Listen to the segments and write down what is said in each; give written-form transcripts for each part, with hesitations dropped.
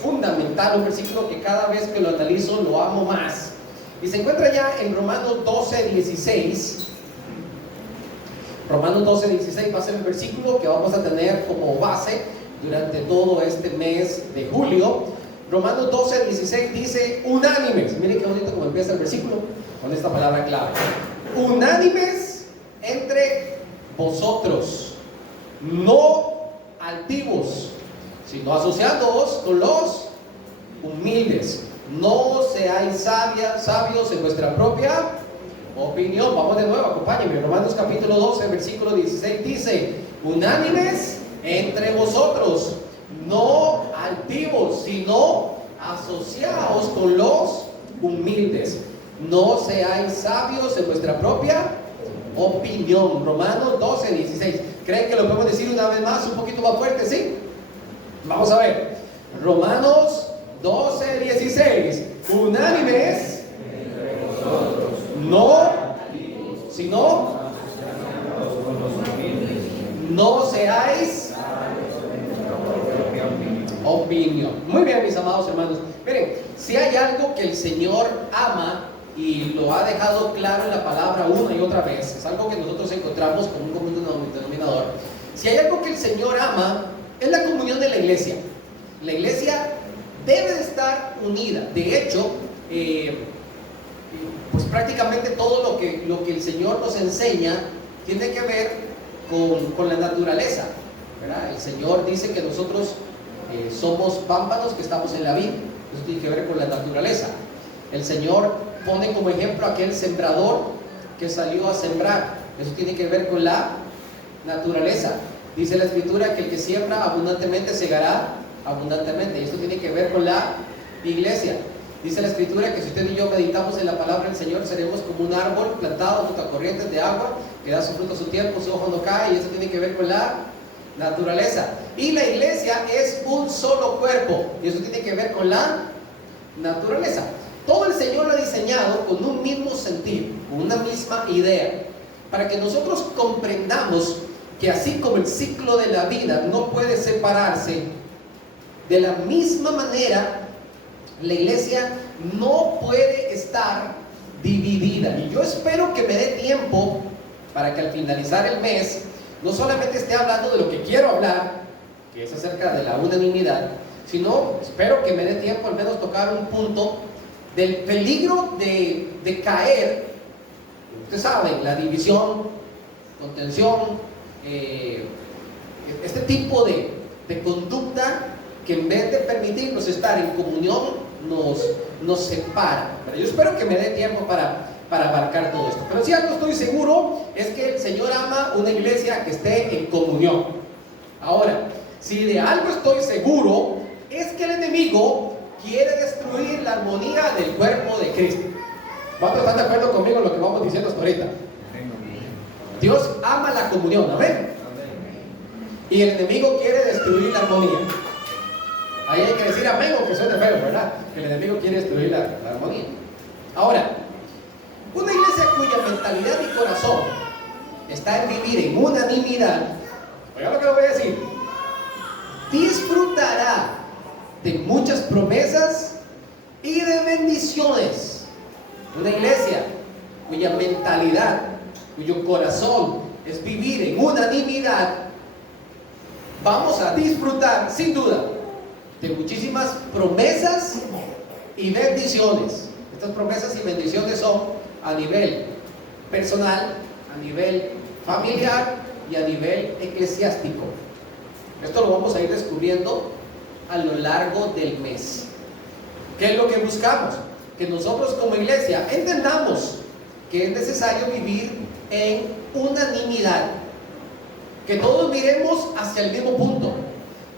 fundamental, un versículo que cada vez que lo analizo lo amo más. Y se encuentra ya en Romanos 12:16. Romanos 12:16 va a ser el versículo que vamos a tener como base durante todo este mes de julio. Romanos 12:16 dice: unánimes. Miren qué bonito como empieza el versículo con esta palabra clave. Unánimes entre vosotros, no altivos, sino asociándoos con los humildes. No seáis sabios en vuestra propia opinión. Vamos de nuevo, acompáñenme. Romanos capítulo 12, versículo 16 dice: unánimes entre vosotros, no altivos, sino asociaos con los humildes. No seáis sabios en vuestra propia opinión. Romanos 12:16. ¿Creen que lo podemos decir una vez más, un poquito más fuerte? ¿Sí? Vamos a ver. Romanos 12:16. Unánimes entre vosotros, no, sino no seáis opinión. Muy bien, mis amados hermanos. Miren, si hay algo que el Señor ama y lo ha dejado claro en la palabra una y otra vez, es algo que nosotros encontramos como un común denominador. Si hay algo que el Señor ama, es la comunión de la iglesia. La iglesia debe de estar unida. De hecho, pues prácticamente todo lo que el Señor nos enseña tiene que ver con la naturaleza, ¿verdad? El Señor dice que nosotros somos pámpanos que estamos en la vid. Eso tiene que ver con la naturaleza. El Señor pone como ejemplo a aquel sembrador que salió a sembrar. Eso tiene que ver con la naturaleza. Dice la Escritura que el que siembra abundantemente segará abundantemente. Y esto tiene que ver con la iglesia. Dice la Escritura que si usted y yo meditamos en la palabra del Señor, seremos como un árbol plantado junto a corrientes de agua, que da su fruto a su tiempo, su hoja no cae. Y esto tiene que ver con la naturaleza. Y la iglesia es un solo cuerpo. Y eso tiene que ver con la naturaleza. Todo el Señor lo ha diseñado con un mismo sentir, con una misma idea, para que nosotros comprendamos que así como el ciclo de la vida no puede separarse, de la misma manera la iglesia no puede estar dividida. Y yo espero que me dé tiempo para que al finalizar el mes no solamente esté hablando de lo que quiero hablar, que es acerca de la unanimidad, sino espero que me dé tiempo al menos tocar un punto del peligro de caer. Ustedes saben, la división, contención, este tipo de conducta que en vez de permitirnos estar en comunión nos separa. Pero yo espero que me dé tiempo para abarcar todo esto. Pero si algo estoy seguro es que el Señor ama una iglesia que esté en comunión. Ahora, si de algo estoy seguro es que el enemigo quiere destruir la armonía del cuerpo de Cristo. ¿Cuántos están de acuerdo conmigo en lo que vamos diciendo hasta ahorita? Dios ama la comunión, amén. Y el enemigo quiere destruir la armonía. Ahí hay que decir amén, aunque suene feo, ¿verdad? Que el enemigo quiere destruir la armonía. Ahora, una iglesia cuya mentalidad y corazón está en vivir en unanimidad, oiga lo que le voy a decir, disfrutará de muchas promesas y de bendiciones. Una iglesia cuya mentalidad, cuyo corazón es vivir en unanimidad, vamos a disfrutar sin duda de muchísimas promesas y bendiciones. Estas promesas y bendiciones son a nivel personal, a nivel familiar y a nivel eclesiástico. Esto lo vamos a ir descubriendo a lo largo del mes. ¿Qué es lo que buscamos? Que nosotros como iglesia entendamos que es necesario vivir en unanimidad, que todos miremos hacia el mismo punto,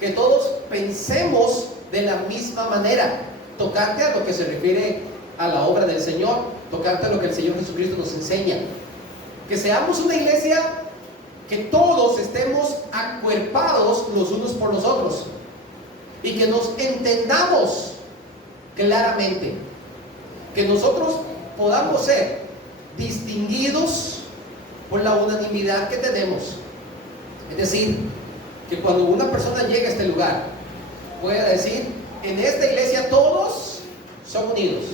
que todos pensemos de la misma manera, tocante a lo que se refiere a la obra del Señor, tocante a lo que el Señor Jesucristo nos enseña. Que seamos una iglesia que todos estemos acuerpados los unos por los otros y que nos entendamos claramente, que nosotros podamos ser distinguidos por la unanimidad que tenemos. Es decir, que cuando una persona llegue a este lugar pueda decir: en esta iglesia todos son unidos.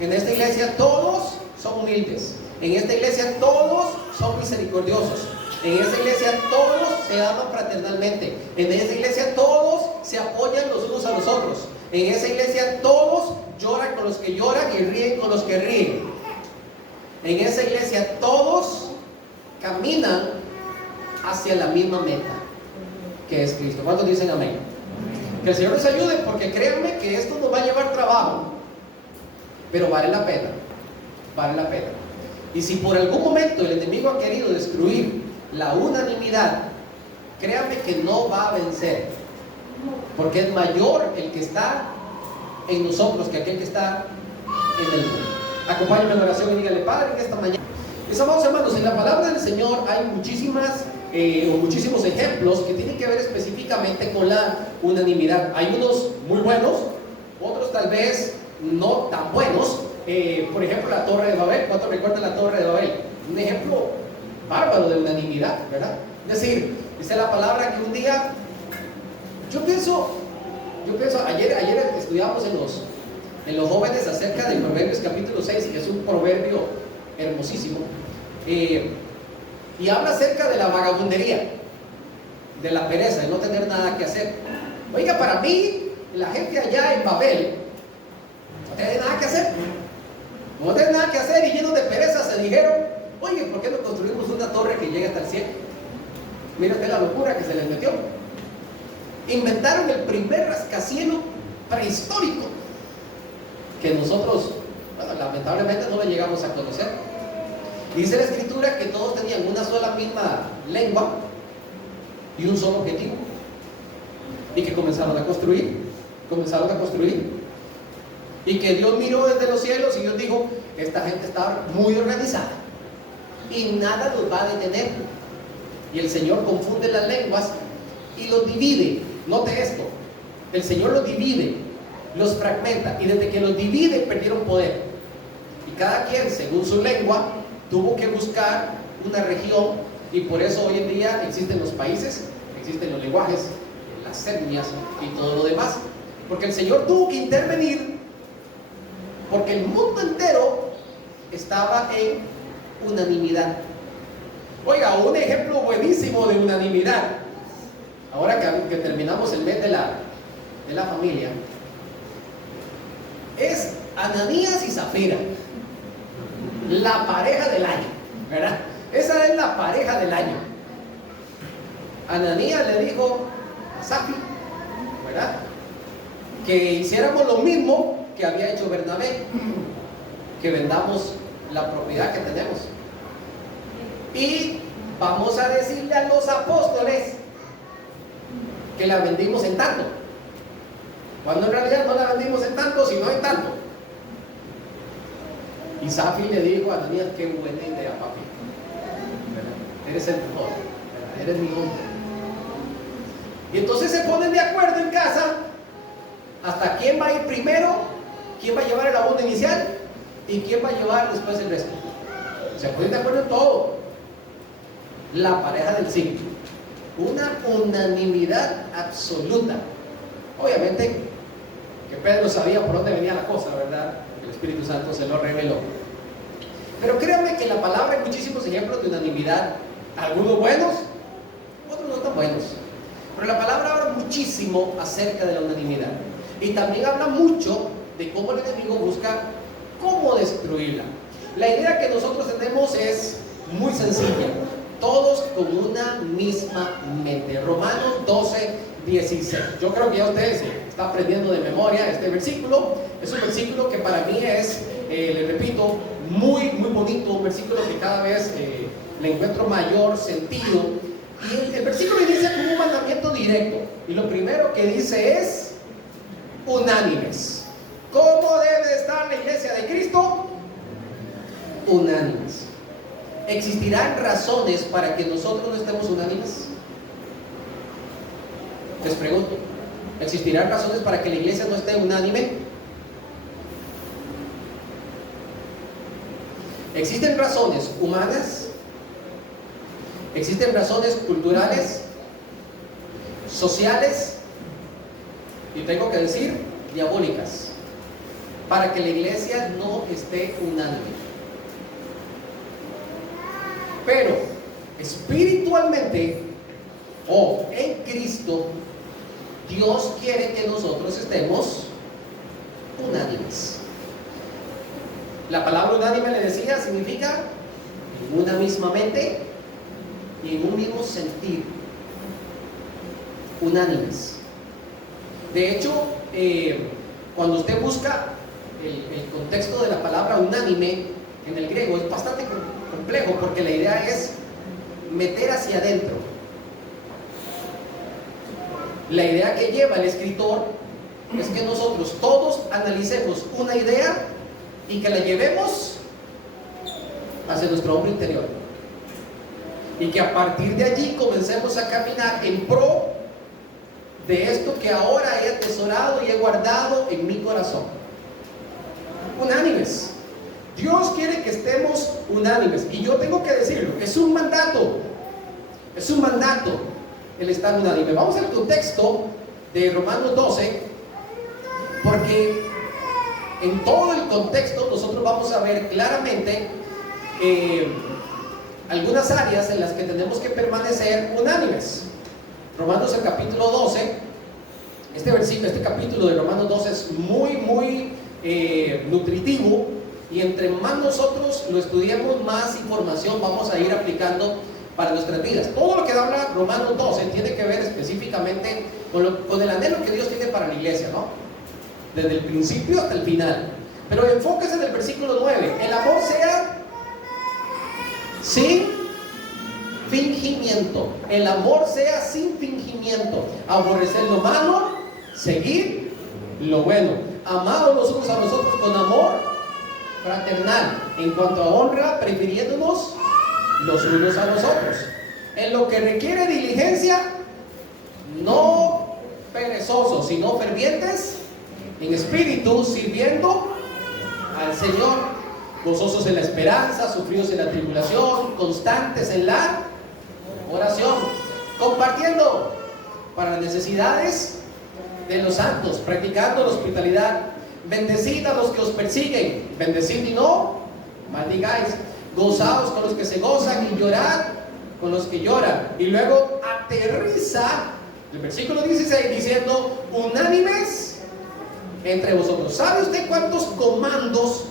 En esta iglesia todos son humildes. En esta iglesia todos son misericordiosos. En esta iglesia todos se aman fraternalmente. En esta iglesia todos se apoyan los unos a los otros. En esa iglesia todos lloran con los que lloran y ríen con los que ríen. En esa iglesia todos caminan hacia la misma meta, que es Cristo. ¿Cuántos dicen amén? Que el Señor nos ayude, porque créanme que esto nos va a llevar trabajo, pero vale la pena, vale la pena. Y si por algún momento el enemigo ha querido destruir la unanimidad, créanme que no va a vencer, porque es mayor el que está en nosotros que aquel que está en el mundo. Acompáñenme en oración y dígale: Padre, en esta mañana, mis amados hermanos, en la palabra del Señor hay muchísimos ejemplos que tienen que ver específicamente con la unanimidad. Hay unos muy buenos, otros tal vez no tan buenos. Por ejemplo, la Torre de Babel. ¿Cuántos recuerdan la Torre de Babel? Un ejemplo bárbaro de unanimidad, ¿verdad? Es decir, dice la palabra que un día, yo pienso, ayer estudiamos en los jóvenes acerca de Proverbios capítulo 6, que es un proverbio hermosísimo, y habla acerca de la vagabundería, de la pereza, de no tener nada que hacer. Oiga, para mí, la gente allá en Babel no tiene nada que hacer. No tienen nada que hacer, y llenos de pereza se dijeron: oye, ¿por qué no construimos una torre que llegue hasta el cielo? Mira usted la locura que se les metió. Inventaron el primer rascacielos prehistórico, que nosotros, bueno, lamentablemente no lo llegamos a conocer. Dice la escritura que todos tenían una sola misma lengua y un solo objetivo, y que comenzaron a construir, y que Dios miró desde los cielos y Dios dijo: esta gente está muy organizada y nada los va a detener. Y el Señor confunde las lenguas y los divide. Note esto: el Señor los divide, los fragmenta, y desde que los divide perdieron poder, y cada quien según su lengua tuvo que buscar una región. Y por eso hoy en día existen los países, existen los lenguajes, las etnias y todo lo demás, porque el Señor tuvo que intervenir, porque el mundo entero estaba en unanimidad. Oiga, un ejemplo buenísimo de unanimidad, ahora que terminamos el mes de la familia, es Ananías y Zafira, la pareja del año, ¿verdad? Esa es la pareja del año. Ananías le dijo a Zafira, ¿verdad?, que hiciéramos lo mismo que había hecho Bernabé, que vendamos la propiedad que tenemos y vamos a decirle a los apóstoles que la vendimos en tanto, cuando en realidad no la vendimos en tanto, sino en tanto. Y Safi le dijo a Ananías: qué buena idea, papi, eres el mejor, eres mi hombre. Y entonces se ponen de acuerdo en casa hasta quién va a ir primero, quién va a llevar el abono inicial y quién va a llevar después el resto. Se ponen de acuerdo en todo. La pareja del siglo, una unanimidad absoluta. Obviamente que Pedro sabía por dónde venía la cosa, ¿verdad? El Espíritu Santo se lo reveló. Pero créanme que en la palabra hay muchísimos ejemplos de unanimidad, algunos buenos, otros no tan buenos. Pero la palabra habla muchísimo acerca de la unanimidad, y también habla mucho de cómo el enemigo busca cómo destruirla. La idea que nosotros tenemos es muy sencilla: todos con una misma mente. Romanos 12:16. Yo creo que ya ustedes están aprendiendo de memoria este versículo. Es un versículo que para mí es, les repito, muy bonito, un versículo que cada vez le encuentro mayor sentido. Y el versículo inicia con un mandamiento directo, y lo primero que dice es: unánimes. ¿Cómo debe estar la iglesia de Cristo? Unánimes. ¿Existirán razones para que nosotros no estemos unánimes? Les pregunto, ¿existirán razones para que la iglesia no esté unánime? ¿Existen razones humanas? ¿Existen razones culturales, sociales? Y tengo que decir, diabólicas para que la iglesia no esté unánime. Pero espiritualmente o en Cristo, Dios quiere que nosotros estemos unánimes. La palabra unánime, le decía, significa en una misma mente y en un mismo sentir. Unánimes. De hecho, cuando usted busca el contexto de la palabra unánime en el griego, es bastante complejo, porque la idea es meter hacia adentro. La idea que lleva el escritor es que nosotros todos analicemos una idea y que la llevemos hacia nuestro hombre interior, y que a partir de allí comencemos a caminar en pro de esto que ahora he atesorado y he guardado en mi corazón. Unánimes. Dios quiere que estemos unánimes, y yo tengo que decirlo, es un mandato el estar unánime. Vamos al contexto de Romanos 12, porque en todo el contexto nosotros vamos a ver claramente algunas áreas en las que tenemos que permanecer unánimes. Romanos, el capítulo 12, este capítulo de Romanos 12 es muy nutritivo, y entre más nosotros lo estudiemos, más información vamos a ir aplicando para nuestras vidas. Todo lo que habla Romanos 12 tiene que ver específicamente con el anhelo que Dios tiene para la iglesia, ¿no? Desde el principio hasta el final. Pero enfóquese en el versículo 9. El amor sea sin fingimiento. El amor sea sin fingimiento. Aborrecer lo malo, seguir lo bueno. Amados los unos a los otros con amor fraternal. En cuanto a honra, prefiriéndonos los unos a los otros. En lo que requiere diligencia, no perezosos, sino fervientes en espíritu, sirviendo al Señor, gozosos en la esperanza, sufridos en la tribulación, constantes en la oración, compartiendo para las necesidades de los santos, practicando la hospitalidad. Bendecid a los que os persiguen, bendecid y no maldigáis. Gozaos con los que se gozan y llorad con los que lloran. Y luego aterriza el versículo 16 diciendo: unánimes entre vosotros. ¿Sabe usted cuántos comandos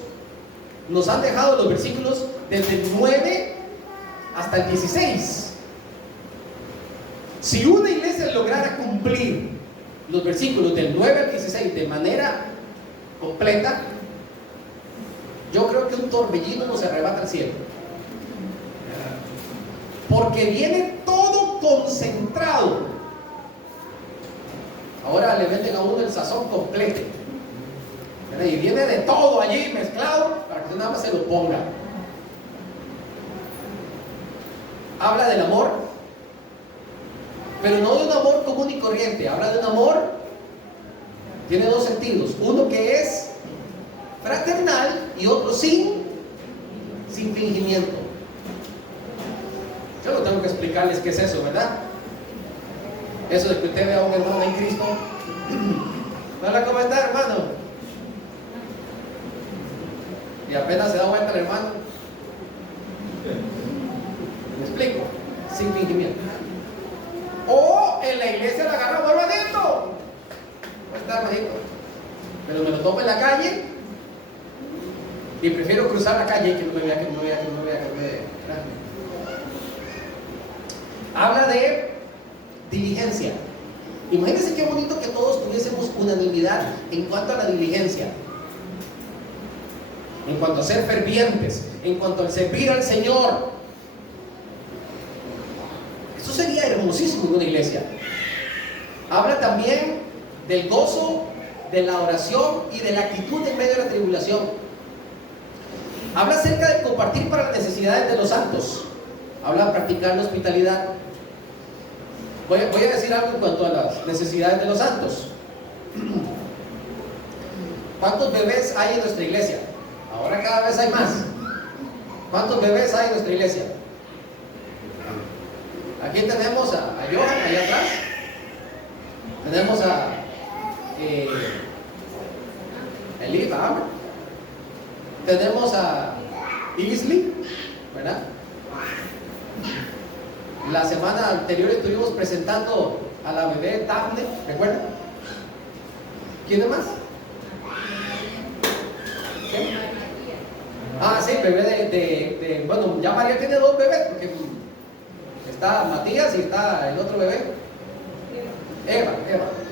nos han dejado los versículos desde el 9 hasta el 16? Si una iglesia lograra cumplir los versículos del 9 al 16 de manera completa, yo creo que un torbellino nos arrebata al cielo, porque viene todo concentrado. Ahora le venden a uno el sazón completo, y viene de todo allí mezclado para que nada más se lo ponga. Habla del amor, pero no de un amor común y corriente. Habla de un amor, tiene dos sentidos: uno que es fraternal y otro sin fingimiento. Yo no tengo que explicarles qué es eso, ¿verdad? Eso de que usted vea a un hermano en Cristo. Hola, ¿cómo está, hermano? Y apenas se da vuelta el hermano. ¿Me explico? Sin fingimiento. O en la iglesia la agarra muy bonito. ¿Cómo está, hermanito? Pero me lo tomo en la calle y prefiero cruzar la calle que no me vea, que no me vea, que no me vea, que no me vea. Habla de diligencia. Imagínense qué bonito que todos tuviésemos unanimidad en cuanto a la diligencia, en cuanto a ser fervientes, en cuanto al servir al Señor. Eso sería hermosísimo en una iglesia. Habla también del gozo, de la oración y de la actitud en medio de la tribulación. Habla acerca de compartir para las necesidades de los santos. Habla de practicar la hospitalidad. Voy a decir algo en cuanto a las necesidades de los santos. ¿Cuántos bebés hay en nuestra iglesia? Ahora cada vez hay más. ¿Cuántos bebés hay en nuestra iglesia? Aquí tenemos a Johan, allá atrás. Tenemos a Elif, Amber. Tenemos a Isley, ¿verdad? La semana anterior estuvimos presentando a la bebé Daphne, ¿recuerdan? ¿Quién más? ¿Qué? Ah, sí, bebé bueno, ya María tiene 2 bebés, porque está Matías y está el otro bebé. Eva,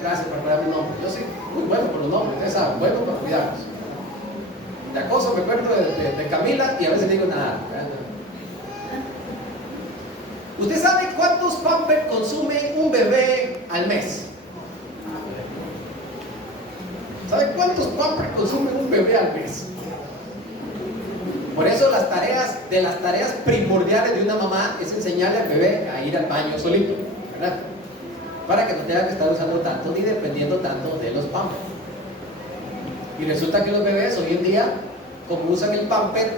gracias por aclarar mi nombre. Yo soy muy bueno por los nombres, ustedes saben, bueno para cuidarlos. De acoso me acuerdo de Camila y a veces digo nada. ¿Usted sabe cuántos Pampers consume un bebé al mes? ¿Sabe cuántos Pampers consume un bebé al mes? Por eso de las tareas primordiales de una mamá es enseñarle al bebé a ir al baño solito, ¿verdad? Para que no tenga que estar usando tanto ni dependiendo tanto de los Pampers. Y resulta que los bebés hoy en día, como usan el Pamper,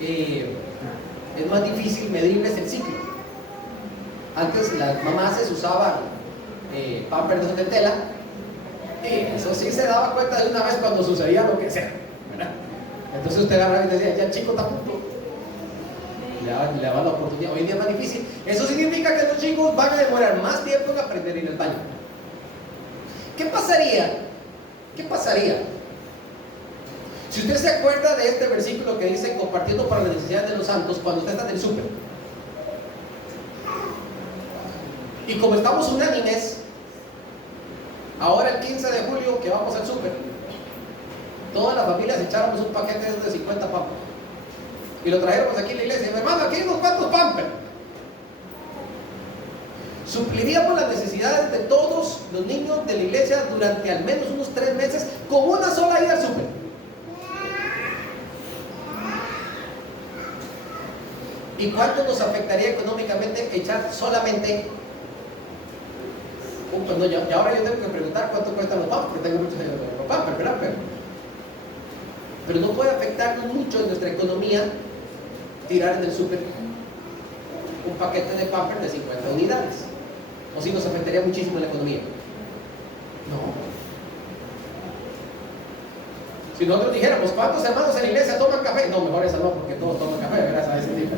es más difícil medirles el ciclo. Antes las mamás usaban Pampers de tela, y eso sí se daba cuenta de una vez cuando sucedía lo que sea, ¿verdad? Entonces usted agarraba y decía, ya el chico está a punto, le daba la oportunidad. Hoy en día es más difícil. Eso significa que los chicos van a demorar más tiempo en aprender a ir al baño. ¿Qué pasaría si usted se acuerda de este versículo que dice compartiendo para las necesidades de los santos cuando usted está en el súper? Y como estamos unánimes, ahora el 15 de julio que vamos al súper, todas las familias echáramos un paquete de 50 Pampers y lo trajéramos aquí a la iglesia. Mi hermano, aquí hay unos cuantos Pampers. Supliríamos las necesidades de todos los niños de la iglesia durante al menos unos 3 meses con una sola ida al súper. ¿Y cuánto nos afectaría económicamente echar solamente? Pues no, y ahora yo tengo que preguntar cuánto cuestan los Pampers, porque tengo muchos Pampers, ¿verdad? Pero no puede afectarnos mucho en nuestra economía tirar en el súper un paquete de Pampers de 50 unidades. O si nos afectaría muchísimo en la economía. No. Si nosotros dijéramos, ¿cuántos hermanos en la iglesia toman café? No, mejor esa no, porque todos toman café, gracias a ese tipo.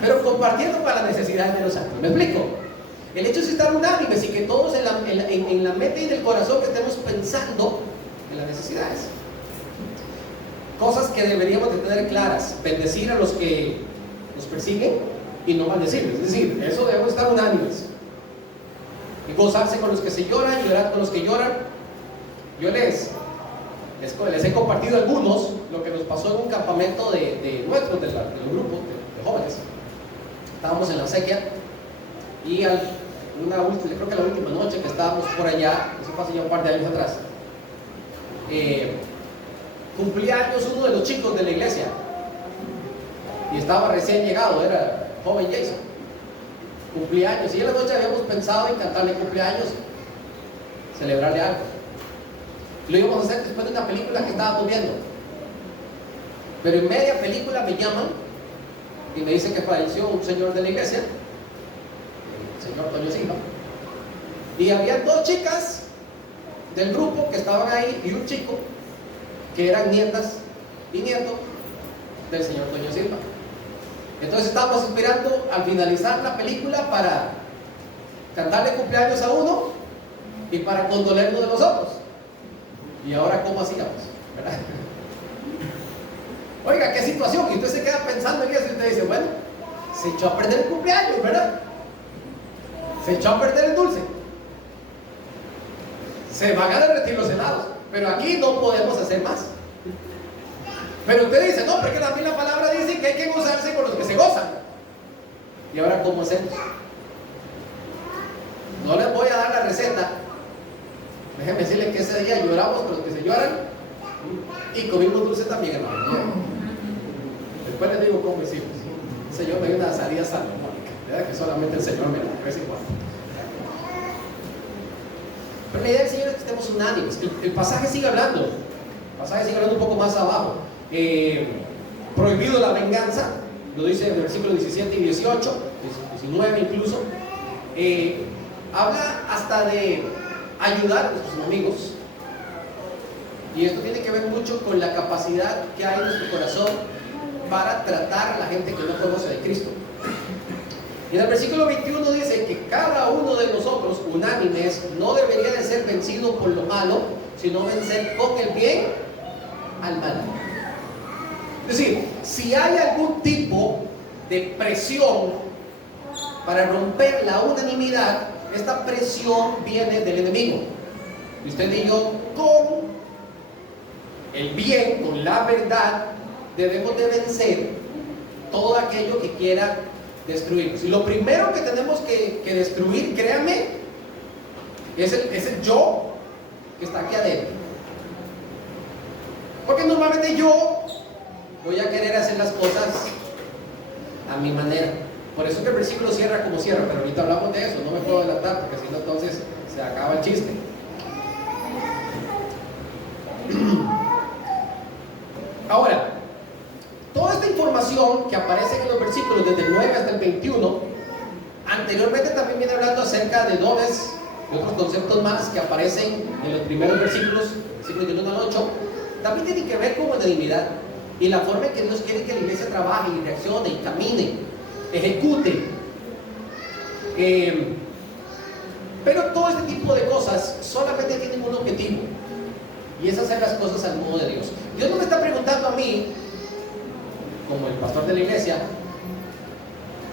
Pero compartiendo para las necesidades de los santos. ¿Me explico? El hecho es estar unánimes y que todos en la mente y en el corazón estemos pensando en las necesidades. Cosas que deberíamos de tener claras: bendecir a los que nos persiguen y no maldecirles. Es decir, eso debemos estar unánimes. Y gozarse con los que se lloran, llorar con los que lloran. Yo les he compartido algunos lo que nos pasó en un campamento de nuestros, del grupo de jóvenes. Estábamos en la sequía y yo creo que la última noche que estábamos por allá, eso fue hace ya un par de años atrás, cumplía años uno de los chicos de la iglesia y estaba recién llegado, era joven Jason, cumplía años, y en la noche habíamos pensado en cantarle cumpleaños, celebrarle algo. Lo íbamos a hacer después de una película que estábamos viendo, pero en media película me llaman y me dicen que falleció un señor de la iglesia, el señor Toño Silva, y había 2 chicas del grupo que estaban ahí y un chico que eran nietas y nietos del señor Toño Silva. Entonces estábamos esperando al finalizar la película para cantarle cumpleaños a uno y para condolernos de los otros. Y ahora, ¿cómo hacíamos? ¿Verdad? Oiga, qué situación. Y usted se queda pensando en eso y usted dice, bueno, se echó a perder el cumpleaños, ¿verdad? Se echó a perder el dulce. Se van a derretir los helados. Pero aquí no podemos hacer más. Pero usted dice, no, porque la misma palabra dice que hay que gozarse con los que se gozan. ¿Y ahora cómo hacemos? No les voy a dar la receta. Déjenme decirles que ese día lloramos con los que se lloran y comimos dulce también, hermano. Después les digo cómo hicimos. El Señor me dio una salida salomónica, ¿verdad? Que solamente el Señor me da, de vez en cuando. Pero la idea del Señor es que estemos unánimes. El pasaje sigue hablando. El pasaje sigue hablando un poco más abajo. Prohibido la venganza, lo dice en el versículo 17 y 18, 19 incluso. Habla hasta de ayudar a nuestros amigos. Y esto tiene que ver mucho con la capacidad que hay en nuestro corazón para tratar a la gente que no conoce de Cristo. Y en el versículo 21 dice que cada uno de nosotros, unánimes, no debería de ser vencido por lo malo, sino vencer con el bien al mal. Es decir, si hay algún tipo de presión para romper la unanimidad, esta presión viene del enemigo. Y usted y yo, con el bien, con la verdad, debemos de vencer todo aquello que quiera destruirnos. Y lo primero que tenemos que destruir, créanme, es el yo que está aquí adentro. Porque normalmente yo voy a querer hacer las cosas a mi manera. Por eso que el versículo cierra como cierra, pero ahorita hablamos de eso, no me puedo adelantar, porque si no entonces se acaba el chiste. Ahora, toda esta información que aparece en los versículos desde el 9 hasta el 21, anteriormente también viene hablando acerca de dones y otros conceptos más que aparecen en los primeros versículos, versículos del 1 al 8, también tienen que ver con unanimidad y la forma en que Dios quiere que la iglesia trabaje y reaccione y camine, ejecute. Pero todo este tipo de cosas solamente tienen un objetivo, y es hacer las cosas al modo de Dios. Dios no me está preguntando a mí, como el pastor de la iglesia,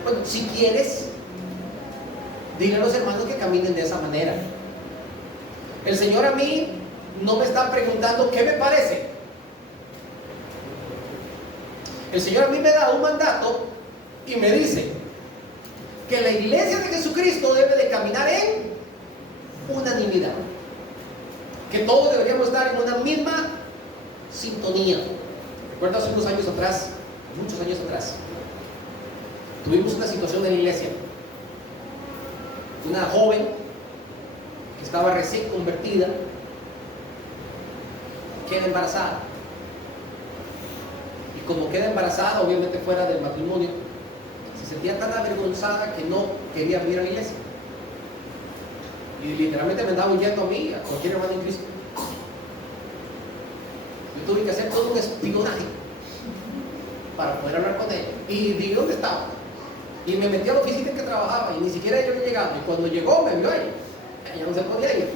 bueno, si quieres, dile a los hermanos que caminen de esa manera. El Señor a mí no me está preguntando qué me parece. El Señor a mí me da un mandato y me dice que la iglesia de Jesucristo debe de caminar en unanimidad, que todos deberíamos estar en una misma sintonía. Recuerdo hace unos años atrás, muchos años atrás, tuvimos una situación en la iglesia. Una joven que estaba recién convertida queda embarazada, y como queda embarazada, obviamente fuera del matrimonio, se sentía tan avergonzada que no quería venir a la iglesia, y literalmente me andaba huyendo a mí, a cualquier hermano en Cristo. Yo tuve que hacer todo un espionaje para poder hablar con ella, y dije dónde estaba, y me metí a la oficina en que trabajaba, y ni siquiera ella había llegado, y cuando llegó me vio ella no se podía ir.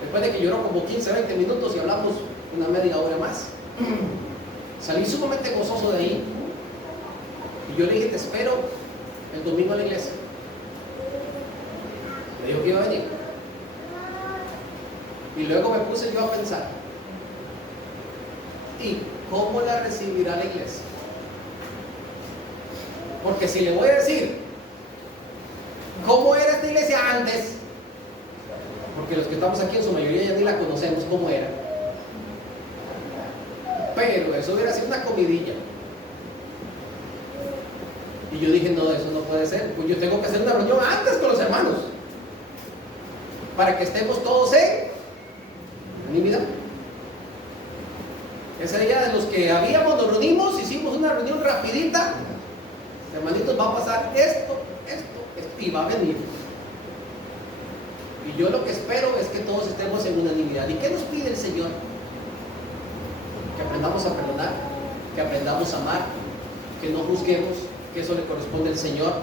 Después de que lloró como 15, 20 minutos y hablamos una media hora más, salí sumamente gozoso de ahí, y yo le dije, te espero el domingo a la iglesia. Me dijo que iba a venir, y luego me puse yo a pensar, ¿y cómo la recibirá la iglesia? Porque si le voy a decir cómo era esta iglesia antes, porque los que estamos aquí en su mayoría ya ni la conocemos cómo era, pero eso hubiera sido una comidilla. Y yo dije, no, eso no puede ser, pues yo tengo que hacer una reunión antes con los hermanos para que estemos todos en unanimidad. Ese día de los que habíamos, nos reunimos, hicimos una reunión rapidita. Hermanitos, va a pasar esto, y va a venir. Y yo lo que espero es que todos estemos en unanimidad. ¿Y qué nos pide el Señor? Que aprendamos a perdonar, que aprendamos a amar, que no juzguemos, que eso le corresponde al Señor,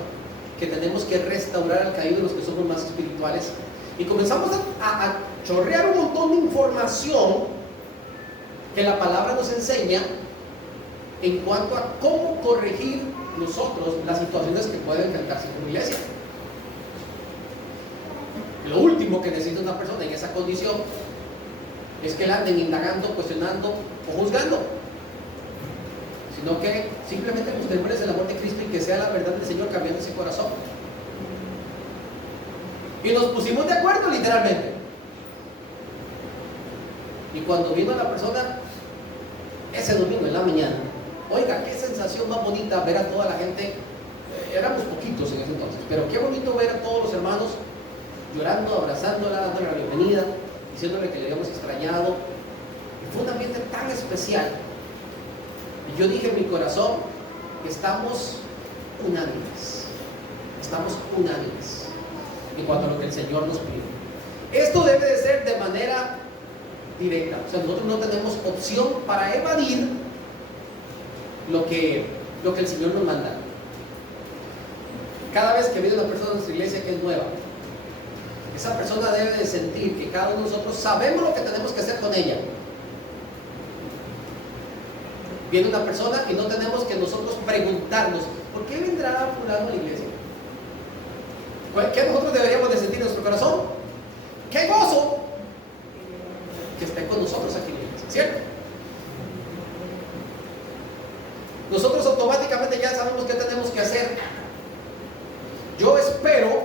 que tenemos que restaurar al caído de los que somos más espirituales. Y comenzamos a chorrear un montón de información que la palabra nos enseña en cuanto a cómo corregir nosotros las situaciones que pueden enfrentarse en la iglesia. Lo último que necesita una persona en esa condición es que la anden indagando, cuestionando o juzgando, sino que simplemente mostremos el amor de Cristo y que sea la verdad del Señor cambiando ese corazón. Y nos pusimos de acuerdo literalmente, y cuando vino la persona ese domingo en la mañana, oiga, qué sensación más bonita ver a toda la gente. Éramos poquitos en ese entonces, pero qué bonito ver a todos los hermanos llorando, abrazándola, dándole la bienvenida, diciéndole que le habíamos extrañado. Y fue un ambiente tan especial. Y yo dije en mi corazón, estamos unánimes. Estamos unánimes en cuanto a lo que el Señor nos pide. Esto debe de ser de manera directa. O sea, nosotros no tenemos opción para evadir lo que el Señor nos manda. Cada vez que viene una persona en nuestra iglesia que es nueva, esa persona debe de sentir que cada uno de nosotros sabemos lo que tenemos que hacer con ella. Viene una persona y no tenemos que nosotros preguntarnos, ¿por qué vendrá fulano a la iglesia? ¿Qué nosotros deberíamos de sentir en nuestro corazón? ¡Qué gozo! Que esté con nosotros aquí en la iglesia, ¿cierto? Nosotros automáticamente ya sabemos qué tenemos que hacer. Yo espero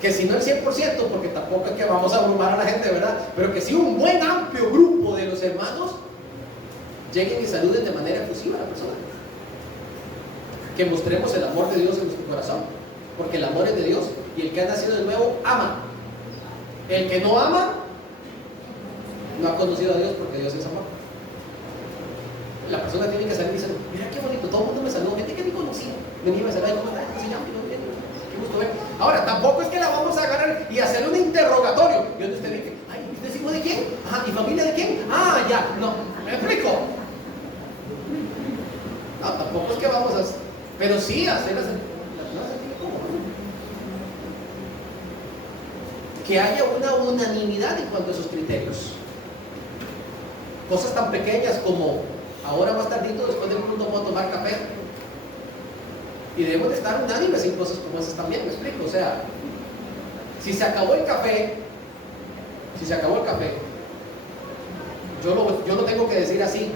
que si no el 100%, porque tampoco es que vamos a abrumar a la gente, ¿verdad? Pero que si un buen amplio grupo de los hermanos lleguen y saluden de manera efusiva a la persona. Que mostremos el amor de Dios en nuestro corazón, porque el amor es de Dios y el que ha nacido de nuevo ama. El que no ama no ha conocido a Dios, porque Dios es amor. La persona tiene que salir diciendo, mira qué bonito, todo el mundo me saludó, gente que ni conocía, venía y me saludó, ¿cómo se llama? Qué gusto ver. Ahora, tampoco es que la vamos a agarrar y hacerle un interrogatorio. Y donde usted dice, ay, ¿usted es hijo de quién? Ajá, ¿y familia de quién? Ah, ya, no, ¿me explico? No, tampoco es que vamos a, pero sí hacer las que haya una unanimidad en cuanto a esos criterios. Cosas tan pequeñas como ahora más tardito, después del culto, vamos a tomar café. Y debemos de estar unánimes en cosas como esas también, ¿me explico? O sea, si se acabó el café, yo lo tengo que decir así.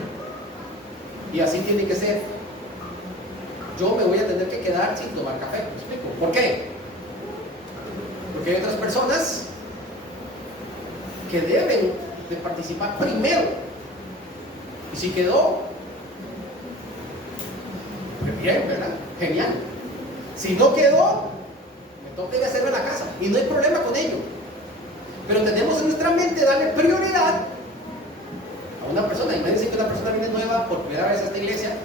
Y así tiene que ser. Yo me voy a tener que quedar sin tomar café, ¿me explico? ¿Por qué? Porque hay otras personas que deben de participar primero. Y si quedó, pues bien, ¿verdad? Genial. Si no quedó, me toca ir a hacerlo en la casa. Y no hay problema con ello. Pero tenemos en nuestra mente darle prioridad a una persona. Imagínense que una persona viene nueva por primera vez a esta iglesia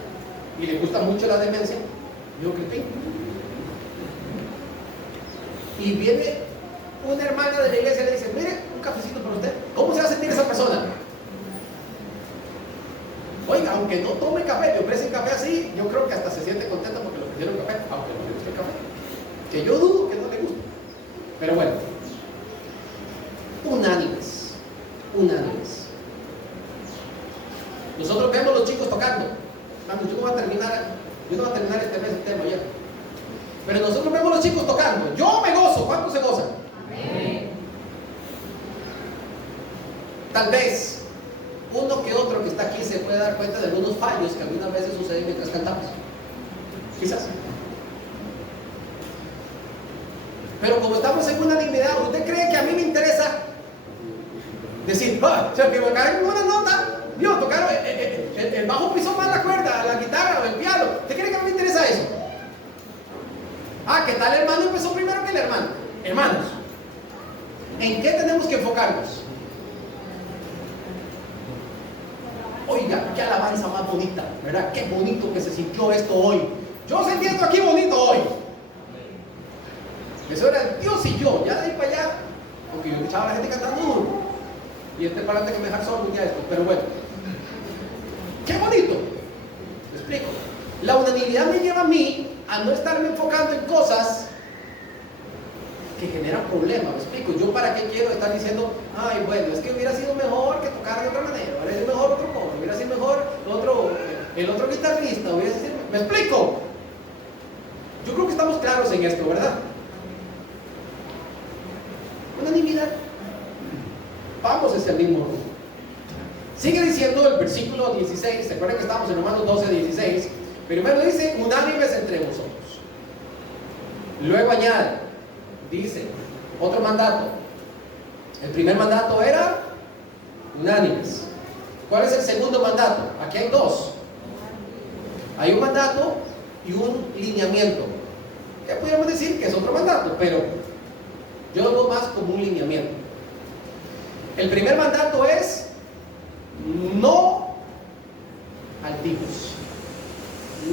y le gusta mucho la demencia. Digo, ¿qué? Y viene una hermana de la iglesia y le dice, mire, un cafecito para usted. ¿Cómo se va a sentir esa persona? Oiga, aunque no tome café, le ofrecen café así, yo creo que hasta se siente contenta porque le ofrecieron café, aunque no le guste el café. Que yo dudo que no le guste. Pero bueno, unánimes. Nosotros vemos los chicos tocando. Yo no voy a terminar este mes el tema ya. Pero nosotros vemos los chicos tocando. Yo me gozo. ¿Cuántos se gozan? Amén. Tal vez uno que otro que está aquí se puede dar cuenta de algunos fallos que algunas veces suceden mientras cantamos. Quizás. Pero como estamos en unanimidad, ¿usted cree que a mí me interesa decir, se equivocaron en una nota? Yo, tocaron, el bajo pisó mal la cuerda, la guitarra o el piano. ¿Usted cree que a mí me interesa eso? ¿Qué tal hermano empezó primero que el hermano? Hermanos, ¿en qué tenemos que enfocarnos? Oiga, qué alabanza más bonita, ¿verdad? Qué bonito que se sintió esto hoy. Yo sentí esto aquí bonito hoy. Eso era Dios y yo, ya de ahí para allá, porque yo escuchaba a la gente cantando duro. Y para adelante que me dejar solo ya esto, pero bueno. ¡Qué bonito! ¿Me explico? La unanimidad me lleva a mí a no estarme enfocando en cosas que generan problemas, ¿me explico? Yo para qué quiero estar diciendo, ay, bueno, es que hubiera sido mejor que tocara de otra manera, hubiera sido mejor otro coro, hubiera sido mejor el otro guitarrista, hubiera sido... ¿Me explico? Yo creo que estamos claros en esto, ¿verdad? Unanimidad. Vamos hacia el mismo rumbo. Sigue diciendo el versículo 16, ¿se acuerdan que estamos en Romanos 12, 16? Primero dice, unánimes entre vosotros. Luego añade, dice, otro mandato. El primer mandato era unánimes. ¿Cuál es el segundo mandato? Aquí hay dos. Hay un mandato y un lineamiento. ¿Qué podríamos decir? Que es otro mandato, pero yo lo veo más como un lineamiento. El primer mandato es no altivos.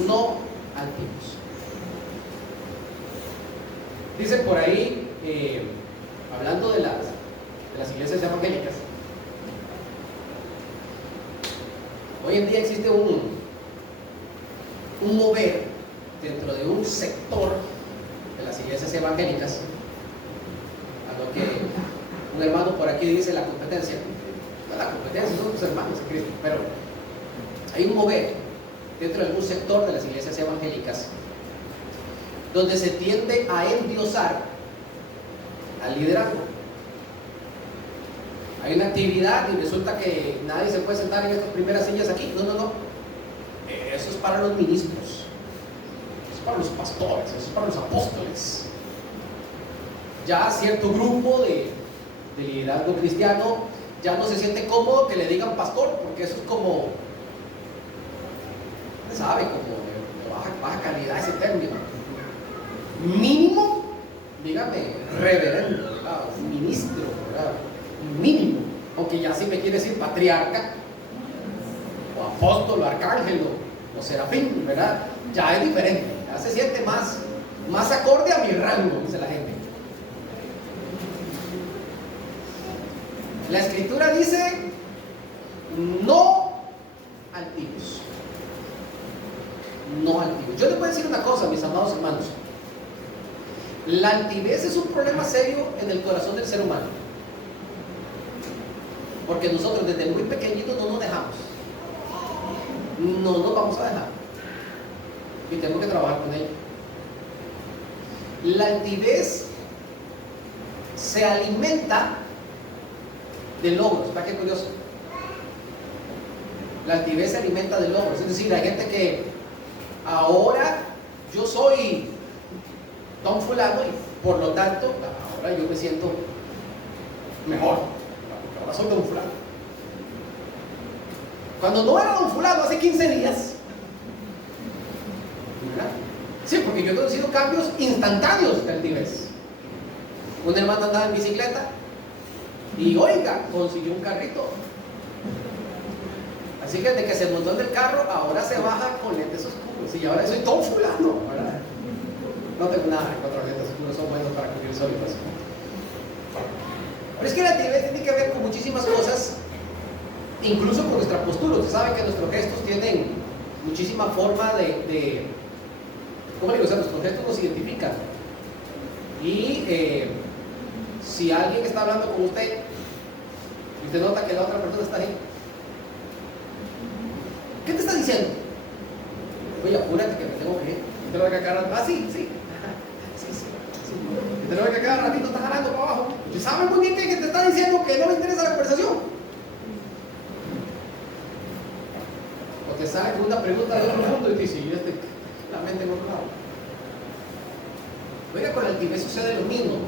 No altivos. Dice por ahí, hablando de las iglesias ya evangélicas. Hoy en día existe un mover dentro de un sector de las iglesias evangélicas, a lo que un hermano por aquí dice la competencia. No, la competencia son los hermanos de Cristo, pero hay un mover dentro de algún sector de las iglesias evangélicas donde se tiende a endiosar al liderazgo. Hay una actividad y resulta que nadie se puede sentar en estas primeras sillas aquí. No. Eso es para los ministros, eso es para los pastores, eso es para los apóstoles. Ya cierto grupo de liderazgo cristiano ya no se siente cómodo que le digan pastor, porque eso es como, ¿sabe? Como de baja calidad ese término. Mínimo, dígame, reverendo, ¿verdad? Ministro, ¿verdad? Mínimo, aunque ya si me quiere decir patriarca, o apóstol, o arcángel, o serafín, ¿verdad? Ya es diferente, ya se siente más acorde a mi rango, dice la gente. La escritura dice, no altivos. No altivos. Yo les voy a decir una cosa, mis amados hermanos. La altivez es un problema serio en el corazón del ser humano. Porque nosotros desde muy pequeñitos no nos dejamos. No nos vamos a dejar. Y tenemos que trabajar con ella. La altivez se alimenta de logros. ¿Está qué curioso? La altivez se alimenta de logros. Es decir, hay gente que ahora yo soy don fulano y por lo tanto ahora yo me siento mejor. Ahora soy don fulano. Cuando no era don fulano hace 15 días. ¿Verdad? Sí, porque yo he conocido cambios instantáneos de altivez. Un hermano andaba en bicicleta y oiga, consiguió un carrito. Así que desde que se montó en el carro, ahora se baja con lentes oscuros. Y ahora soy don fulano, ¿verdad? No tengo nada en contra de los lentes oscuros, son buenos para cubrir sol y paso. Pero es que la altivez tiene que ver con muchísimas cosas, incluso con nuestra postura. Usted sabe que nuestros gestos tienen muchísima forma de ¿cómo le digo? O sea, nuestros gestos nos identifican. Y si alguien está hablando con usted y usted nota que la otra persona está ahí, ¿qué te está diciendo? Oye, apúrate que me tengo que ir. Te lo voy a cagar. Ah, sí. Sí. Te lo voy a cagar ratito, está jalando para abajo. Usted sabe muy bien que te está diciendo que no le interesa la conversación. O te sale una pregunta de otro mundo y te dice, la mente en otro lado. Oiga, con la altivez sucede lo mismo.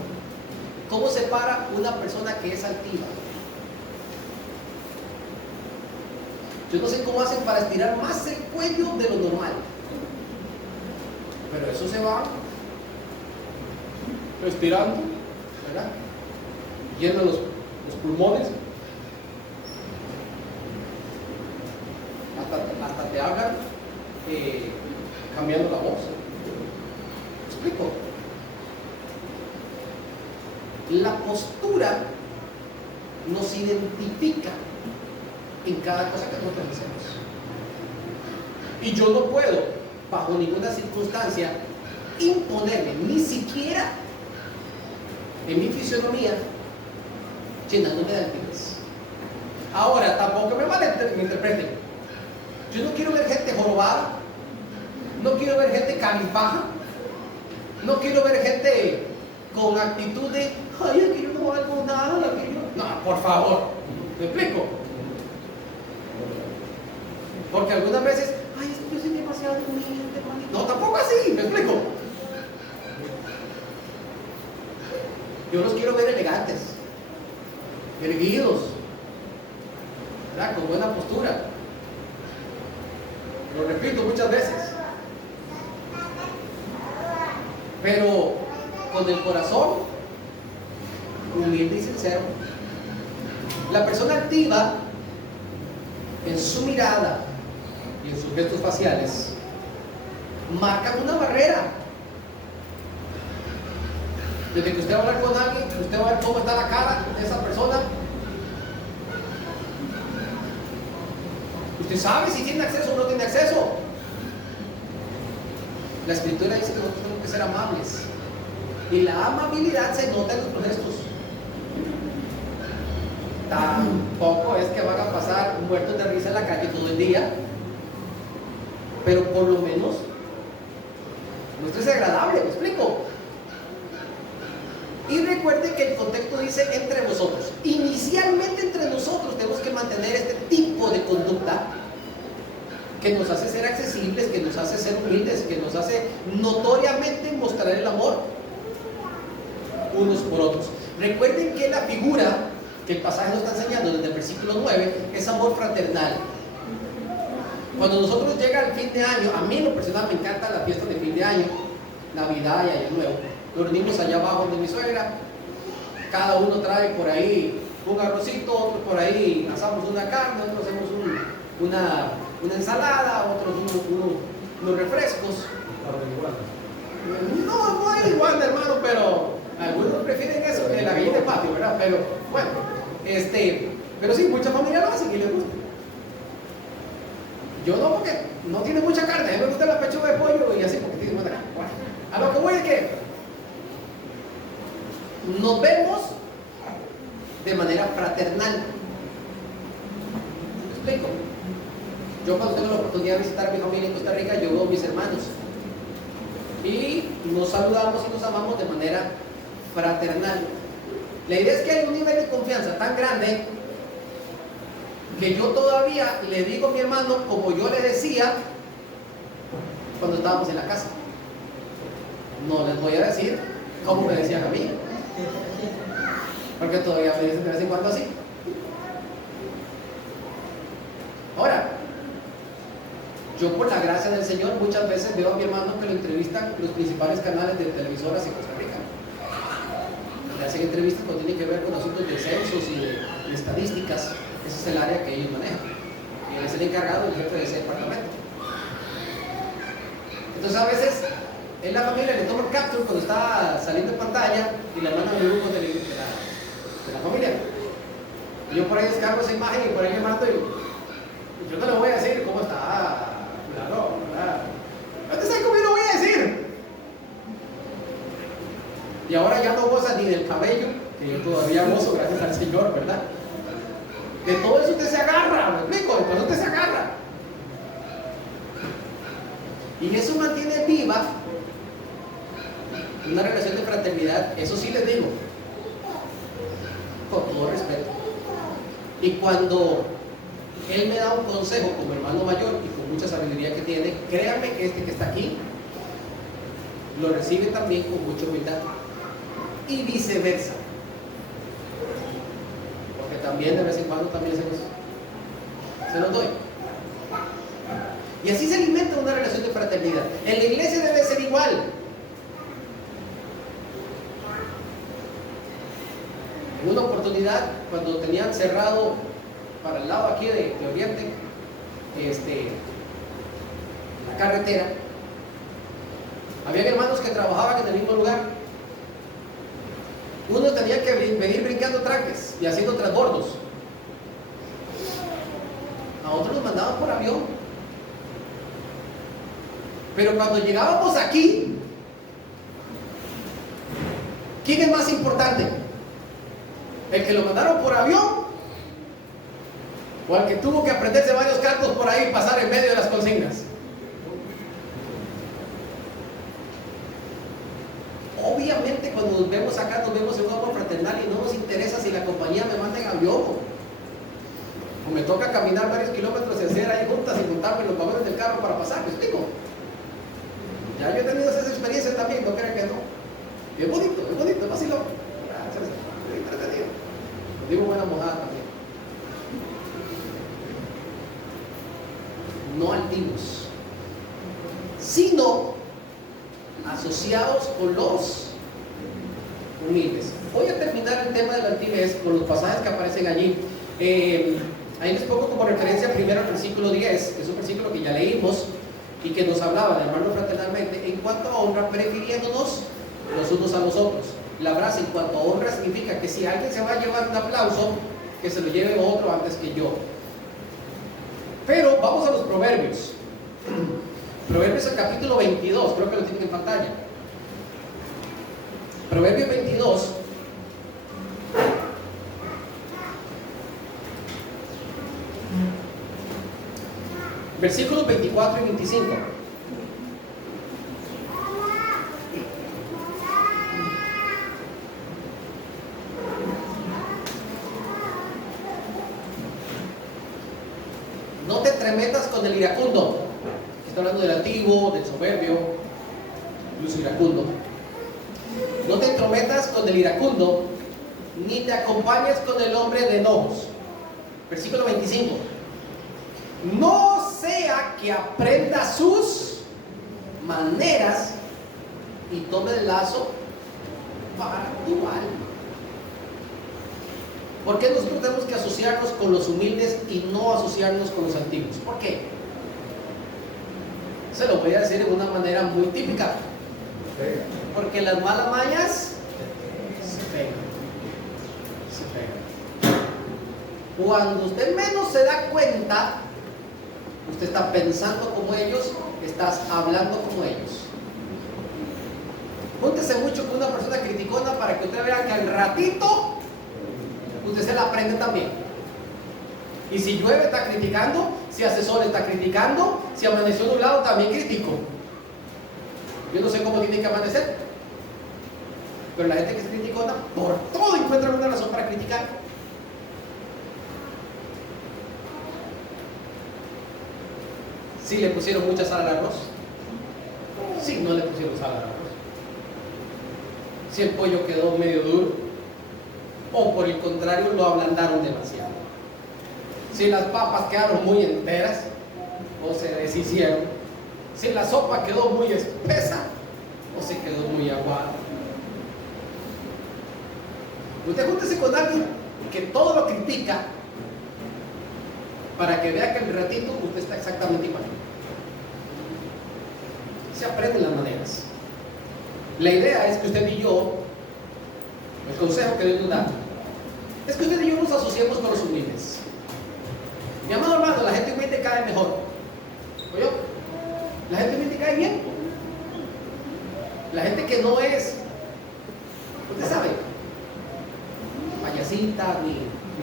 ¿Cómo se para una persona que es altiva? Yo no sé cómo hacen para estirar más el cuello de lo normal. Pero eso se va estirando, ¿verdad? Llena los pulmones. Hasta te hablan cambiando la voz. ¿Me explico? La postura nos identifica en cada cosa que nosotros hacemos. Y yo no puedo, bajo ninguna circunstancia, imponerme, ni siquiera en mi fisionomía, llenándome de altivez. Ahora, tampoco me malinterpreten. Yo no quiero ver gente jorobada, no quiero ver gente cabizbaja, no quiero ver gente con actitud de, ay, aquí yo no valgo nada, aquí yo... No, por favor, ¿me explico? Porque algunas veces, ay, es que yo soy demasiado humilde, no, tampoco así, ¿me explico? Yo los quiero ver elegantes, erguidos, ¿verdad? Con buena postura. Lo repito muchas veces. Pero con el corazón humilde y sincero. La persona activa en su mirada y en sus gestos faciales marca una barrera. Desde que usted va a hablar con alguien, usted va a ver cómo está la cara de esa persona Usted sabe si tiene acceso o no tiene acceso. La Escritura dice que nosotros tenemos que ser amables. Y la amabilidad se nota en nuestros gestos. Tampoco es que van a pasar muertos de risa en la calle todo el día, pero por lo menos nuestro es agradable, ¿me explico? Y recuerden que el contexto dice entre vosotros. Inicialmente entre nosotros tenemos que mantener este tipo de conducta que nos hace ser accesibles, que nos hace ser humildes, que nos hace notoriamente mostrar el amor unos por otros. Recuerden que la figura que el pasaje nos está enseñando desde el versículo 9 es amor fraternal. Cuando nosotros llega el fin de año, a mí en lo personal me encanta la fiesta de fin de año, Navidad y Año Nuevo. Nos reunimos allá abajo de mi suegra, cada uno trae por ahí un arrocito, otro por ahí asamos una carne, otros hacemos una ensalada, otros unos refrescos. No hay igual, hermano, pero algunos prefieren eso que la gallina de patio, ¿verdad? Pero bueno, pero sí, muchas familias lo hacen y les gusta. Yo no, porque no tiene mucha carne, a mí me gusta la pechuga de pollo y así porque tiene mucha carne. Bueno, a lo que voy es que nos vemos de manera fraternal. ¿Me explico? Yo cuando tengo la oportunidad de visitar a mi familia en Costa Rica, yo veo a mis hermanos y nos saludamos y nos amamos de manera fraternal. La idea es que hay un nivel de confianza tan grande que yo todavía le digo a mi hermano como yo le decía cuando estábamos en la casa. No les voy a decir cómo me decían a mí, porque todavía me dicen de vez en cuando así. Ahora, yo por la gracia del Señor muchas veces veo a mi hermano que lo entrevistan los principales canales de televisoras en Costa Rica. Le hacen entrevistas cuando tienen que ver con asuntos de censos y de estadísticas. Ese es el área que ellos manejan. Y él es el encargado, el jefe de ese departamento. Entonces a veces en la familia le toma el capture cuando está saliendo en pantalla y le mandan el grupo de la familia. Y yo por ahí descargo esa imagen y por ahí le mando y yo no le voy a decir cómo está. Claro, ¿verdad? ¿Usted sabe cómo yo lo voy a decir? Y ahora ya no goza ni del cabello, que yo todavía gozo gracias al Señor, ¿verdad? De todo eso usted se agarra, ¿me explico? De todo eso usted se agarra. Y eso mantiene viva una relación de fraternidad, eso sí les digo, con todo respeto. Y cuando él me da un consejo como hermano mayor y con mucha sabiduría que tiene, créanme que este que está aquí lo recibe también con mucha humildad. Y viceversa. Porque también de vez en cuando también se los doy. Y así se alimenta una relación de fraternidad. En la iglesia debe ser igual. En una oportunidad, cuando tenían cerrado para el lado aquí de Oriente, la carretera, había hermanos que trabajaban en el mismo lugar. Uno tenía que venir brincando tranques y haciendo transbordos. A otros los mandaban por avión. Pero cuando llegábamos aquí, ¿quién es más importante? ¿El que lo mandaron por avión? ¿O el que tuvo que aprenderse varios cantos por ahí y pasar en medio de las consignas? Obviamente cuando nos vemos acá, nos vemos en un amor fraternal y no nos interesa si la compañía me manda en avión o me toca caminar varios kilómetros y hacer ahí juntas y montarme en los vagones del carro para pasar, ¿me explico? Ya yo he tenido esas experiencias también, no crean que no. Y es bonito, es vacilón. Es entretenido. Nos dimos buena mojada también. No altivos, sino asociados con los humildes. Voy a terminar el tema de la altivez con los pasajes que aparecen allí. Ahí les pongo como referencia primero el versículo 10, que es un versículo que ya leímos y que nos hablaba de amarnos fraternalmente en cuanto a honra, prefiriéndonos los unos a los otros. La frase en cuanto a honra significa que si alguien se va a llevar un aplauso, que se lo lleve otro antes que yo. Pero Proverbios. Proverbios el capítulo 22, creo que lo tienen en pantalla. Proverbios 22. Versículos 24 y 25. No te entremetas con el iracundo. Está hablando del altivo, del soberbio, incluso iracundo. No te entrometas con el iracundo, ni te acompañes con el hombre de enojos. Versículo 25. No sea que aprenda sus maneras y tome el lazo para tu alma. ¿Por qué nosotros tenemos que asociarnos con los humildes y no asociarnos con los antiguos? ¿Por qué? Se lo voy a decir de una manera muy típica. Porque las malas mañas se pegan. Se pegan. Cuando usted menos se da cuenta, usted está pensando como ellos, estás hablando como ellos. Júntese mucho con una persona criticona para que usted vea que al ratito usted se la aprende también. Y si llueve está criticando, si hace sol está criticando, si amaneció nublado también critico. Yo no sé cómo tiene que amanecer, pero la gente que es criticona por todo encuentra una razón para criticar. Si le pusieron mucha sal al arroz, si no le pusieron sal al arroz, si el pollo quedó medio duro, o por el contrario lo ablandaron demasiado, si las papas quedaron muy enteras o se deshicieron, si la sopa quedó muy espesa o se quedó muy aguada. Usted júntese con alguien que todo lo critica para que vea que en el ratito usted está exactamente igual. Se aprenden las maneras. La idea es que usted y yo, el consejo que Dios nos da, es que usted y yo nos asociemos con los humildes. Mi amado hermano, la gente humilde cae mejor. ¿Oye? La gente humilde cae bien. La gente que no es, usted sabe, payasita, ni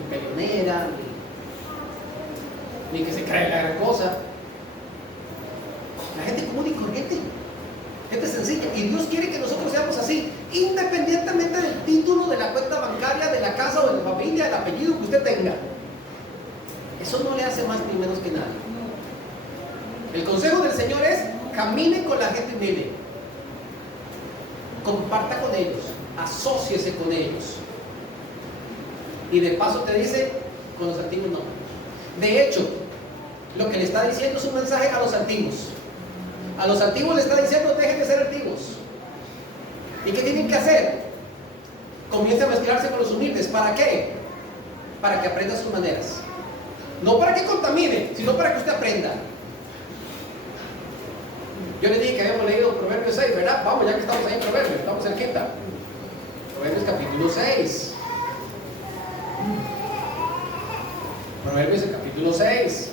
peleonera, ni que se cree la gran cosa. La gente común y corriente, gente sencilla. Y Dios quiere que nosotros seamos así, independientemente del título, de la cuenta bancaria, de la casa o de la familia, del apellido que usted tenga. Eso no le hace más ni menos que nada. El consejo del Señor es: camine con la gente humilde, comparta con ellos, asóciese con ellos. Y de paso te dice, con los antiguos no. De hecho, lo que le está diciendo es un mensaje a los antiguos. A los antiguos le está diciendo: dejen de ser antiguos. ¿Y qué tienen que hacer? Comience a mezclarse con los humildes. ¿Para qué? Para que aprenda sus maneras. No para que contamine, sino para que usted aprenda. Yo le dije que habíamos leído Proverbios 6, ¿verdad? Vamos, ya que estamos ahí en Proverbios, estamos cerquita. Proverbios capítulo 6. Proverbios el capítulo 6.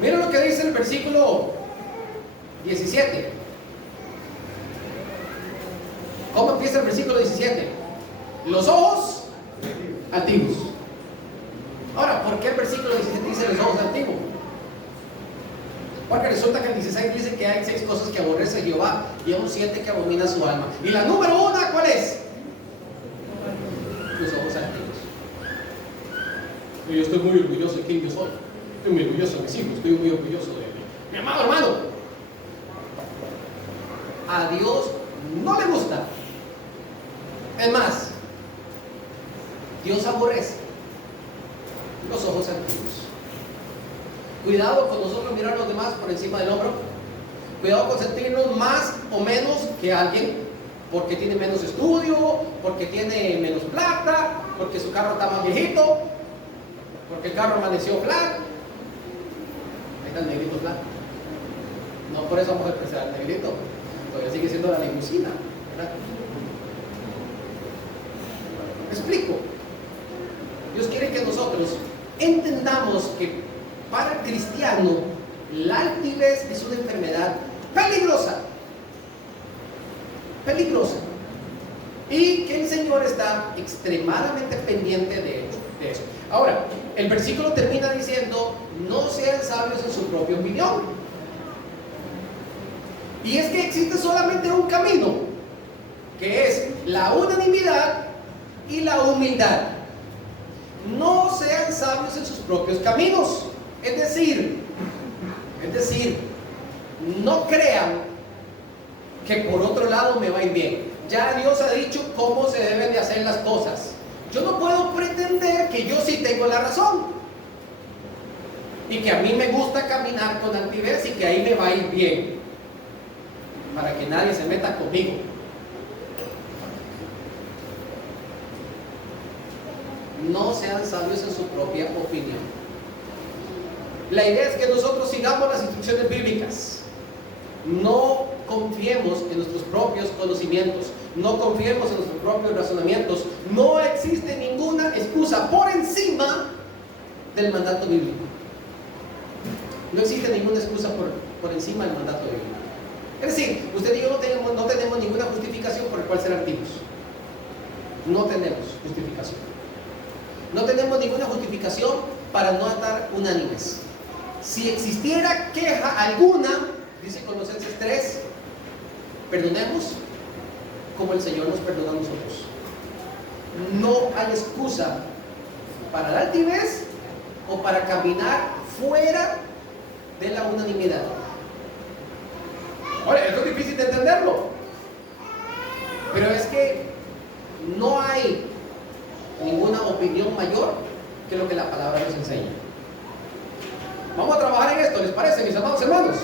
Miren lo que dice el versículo 17. ¿Cómo empieza el versículo 17? Los ojos antiguos. Ahora, ¿por qué el versículo 17 dice los ojos antiguos? Porque resulta que el 16 dice que hay 6 cosas que aborrece Jehová y aún 7 que abomina su alma. Y la número 1, ¿cuál es? Los ojos antiguos. Yo estoy muy orgulloso de quién yo soy. Estoy muy orgulloso de mis hijos. Estoy muy orgulloso de mi amado hermano. A Dios no le gusta. Es más, Dios aborrece los ojos antiguos. Cuidado con nosotros mirar a los demás por encima del hombro. Cuidado con sentirnos más o menos que alguien porque tiene menos estudio, porque tiene menos plata, porque su carro está más viejito, porque el carro amaneció flat. Ahí está el negrito flat. No por eso vamos a despreciar al negrito. Todavía sigue siendo la limusina, ¿verdad? ¿Me explico? Dios quiere que nosotros entendamos que para el cristiano la altivez es una enfermedad peligrosa, peligrosa, y que el Señor está extremadamente pendiente de eso. Ahora, el versículo termina diciendo: no sean sabios en su propia opinión. Y es que existe solamente un camino, que es la unanimidad y la humildad. No sean sabios en sus propios caminos. Es decir, no crean que por otro lado me va a ir bien. Ya Dios ha dicho cómo se deben de hacer las cosas. Yo no puedo pretender que yo sí tengo la razón y que a mí me gusta caminar con altivez y que ahí me va a ir bien, para que nadie se meta conmigo. No sean sabios en su propia opinión. La idea es que nosotros sigamos las instrucciones bíblicas. No confiemos en nuestros propios conocimientos. No confiemos en nuestros propios razonamientos. No existe ninguna excusa por encima del mandato bíblico. No existe ninguna excusa por encima del mandato bíblico. Es decir, usted y yo no tenemos ninguna justificación por el cual ser activos. No tenemos justificación. No tenemos ninguna justificación para no estar unánimes. Si existiera queja alguna, dice Colosenses 3, perdonemos como el Señor nos perdona a nosotros. No hay excusa para la altivez o para caminar fuera de la unanimidad. Ahora, esto es difícil de entenderlo, pero es que no hay ninguna opinión mayor que lo que la palabra nos enseña. Vamos a trabajar en esto, ¿les parece, mis amados hermanos?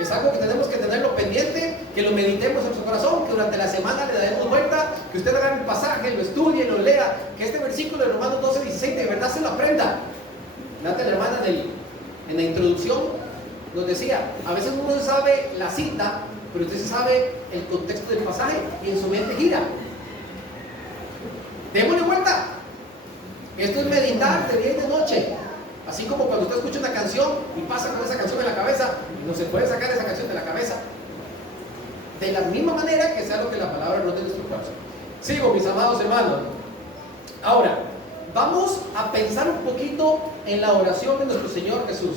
Es algo que tenemos que tenerlo pendiente, que lo meditemos en nuestro corazón, que durante la semana le demos vuelta, que usted haga el pasaje, lo estudie, lo lea, que este versículo de Romanos 12:16 de verdad se lo aprenda. La hermana en la introducción nos decía, a veces uno sabe la cita, pero usted sabe el contexto del pasaje y en su mente gira. Démosle vuelta. Esto es meditar de día y de noche. Así como cuando usted escucha una canción y pasa con esa canción en la cabeza, no se puede sacar esa canción de la cabeza. De la misma manera que sea lo que la palabra nos dé nuestro corazón. Sigo, mis amados hermanos. Ahora, vamos a pensar un poquito en la oración de nuestro Señor Jesús.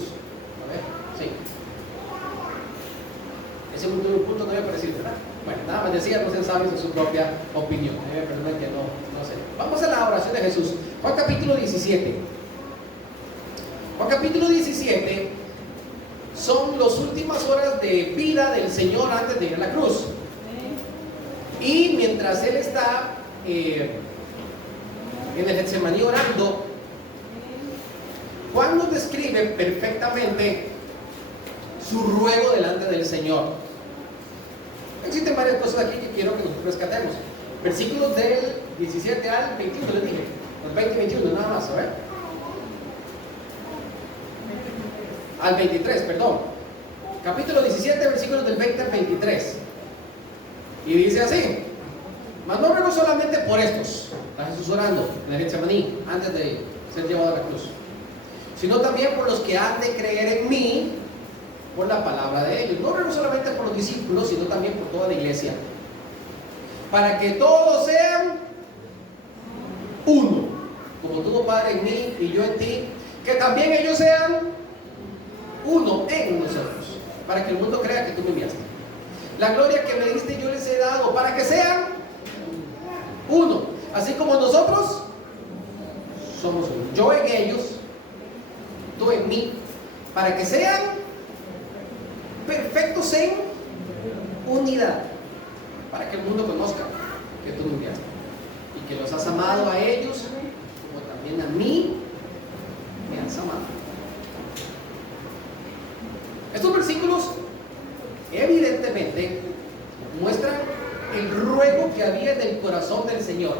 A ver, sí. Ese último punto no había aparecido, ¿verdad? Bueno, nada más decía, no sean sabios en su propia opinión. Perdón que no sé. Vamos a la oración de Jesús. Juan capítulo 17. Juan capítulo 17 son las últimas horas de vida del Señor antes de ir a la cruz. Y mientras Él está en el Getsemaní orando, Juan nos describe perfectamente su ruego delante del Señor. Existen varias cosas aquí que quiero que nosotros rescatemos. Versículos del 17 al 21, les dije. Los 20 y 21, nada más, a ver. Al 23, perdón. Capítulo 17, versículos del 20 al 23. Y dice así: mas no ruego solamente por estos, está Jesús orando en el Getsemaní antes de ser llevado a la cruz, sino también por los que han de creer en mí por la palabra de ellos. No ruego solamente por los discípulos, sino también por toda la iglesia, para que todos sean uno, como tú, Padre, en mí y yo en ti, que también ellos sean uno en nosotros, para que el mundo crea que tú me enviaste. La gloria que me diste yo les he dado, para que sean uno, así como nosotros somos uno. Yo en ellos, tú en mí, para que sean perfectos en unidad, para que el mundo conozca que tú me enviaste y que los has amado a ellos como también a mí me has amado. Estos versículos evidentemente muestran el ruego que había en el corazón del Señor.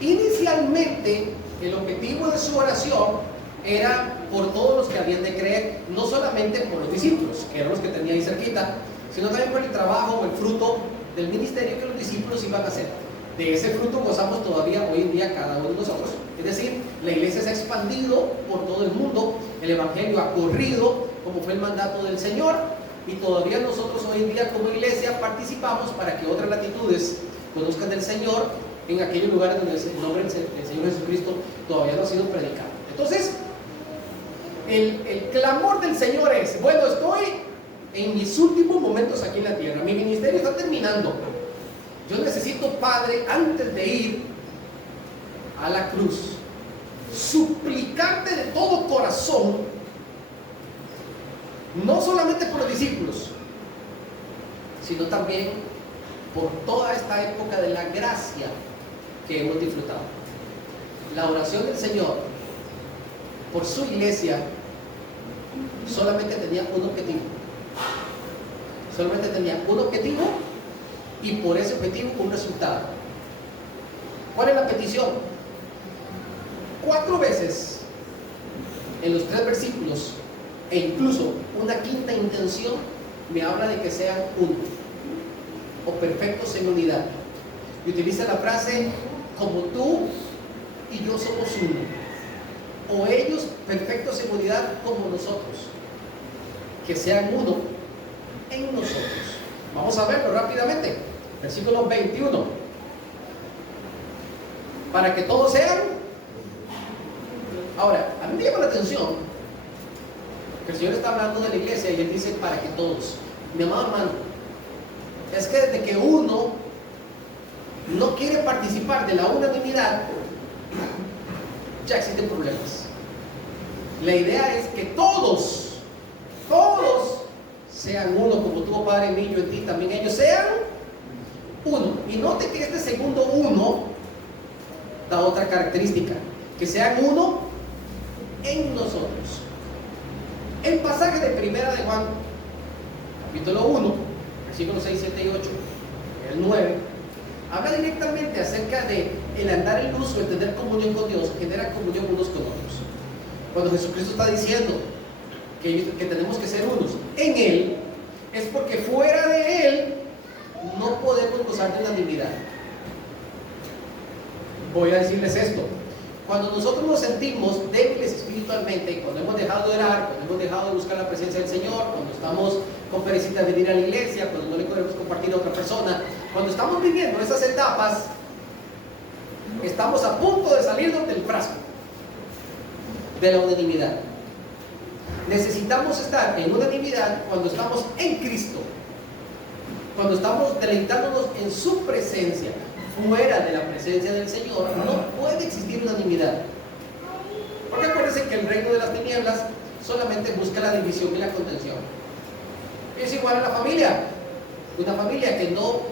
Inicialmente, el objetivo de su oración era por todos los que habían de creer, no solamente por los discípulos, que eran los que tenía ahí cerquita, sino también por el trabajo o el fruto del ministerio que los discípulos iban a hacer. De ese fruto gozamos todavía hoy en día cada uno de nosotros, Es decir, la iglesia se ha expandido por todo el mundo, el evangelio ha corrido como fue el mandato del Señor, y todavía nosotros hoy en día como iglesia participamos para que otras latitudes conozcan del Señor en aquellos lugares donde el nombre del Señor Jesucristo todavía no ha sido predicado. Entonces, el clamor del Señor es: bueno, estoy en mis últimos momentos aquí en la tierra, mi ministerio está terminando, yo necesito, Padre, antes de ir a la cruz, suplicarte de todo corazón, no solamente por los discípulos, sino también por toda esta época de la gracia que hemos disfrutado. La oración del Señor por su iglesia solamente tenía un objetivo. Solamente tenía un objetivo, y por ese objetivo un resultado. ¿Cuál es la petición? 4 veces en los 3 versículos, e incluso una quinta intención, me habla de que sean uno, o perfectos en unidad. Y utiliza la frase: como tú y yo somos uno, o ellos perfectos en unidad como nosotros, que sean uno en nosotros. Vamos a verlo rápidamente. Versículo 21. Para que todos sean. Ahora, a mí me llama la atención que el Señor está hablando de la iglesia y Él dice: para que todos. Mi amado hermano, es que desde que uno no quiere participar de la unanimidad, ya existen problemas. La idea es que todos sean uno, como tú, Padre, en mí, yo en ti, también ellos sean uno. Y note que este segundo uno da otra característica: que sean uno en nosotros. El pasaje de Primera de Juan, capítulo 1, versículos 6, 7 y 8, el 9, habla directamente acerca de el andar en luz o el tener comunión con Dios, genera comunión unos con otros. Cuando Jesucristo está diciendo que tenemos que ser unos en Él, es porque fuera de Él no podemos gozar de unanimidad. Voy a decirles esto: cuando nosotros nos sentimos débiles espiritualmente, cuando hemos dejado de orar, cuando hemos dejado de buscar la presencia del Señor, cuando estamos con perecita de venir a la iglesia, cuando no le podemos compartir a otra persona, cuando estamos viviendo esas etapas, estamos a punto de salirnos del frasco de la unanimidad. Necesitamos estar en unanimidad cuando estamos en Cristo, cuando estamos deleitándonos en su presencia. Fuera de la presencia del Señor no puede existir unanimidad, porque acuérdense que el reino de las tinieblas solamente busca la división y la contención. Es igual a la familia. Una familia que no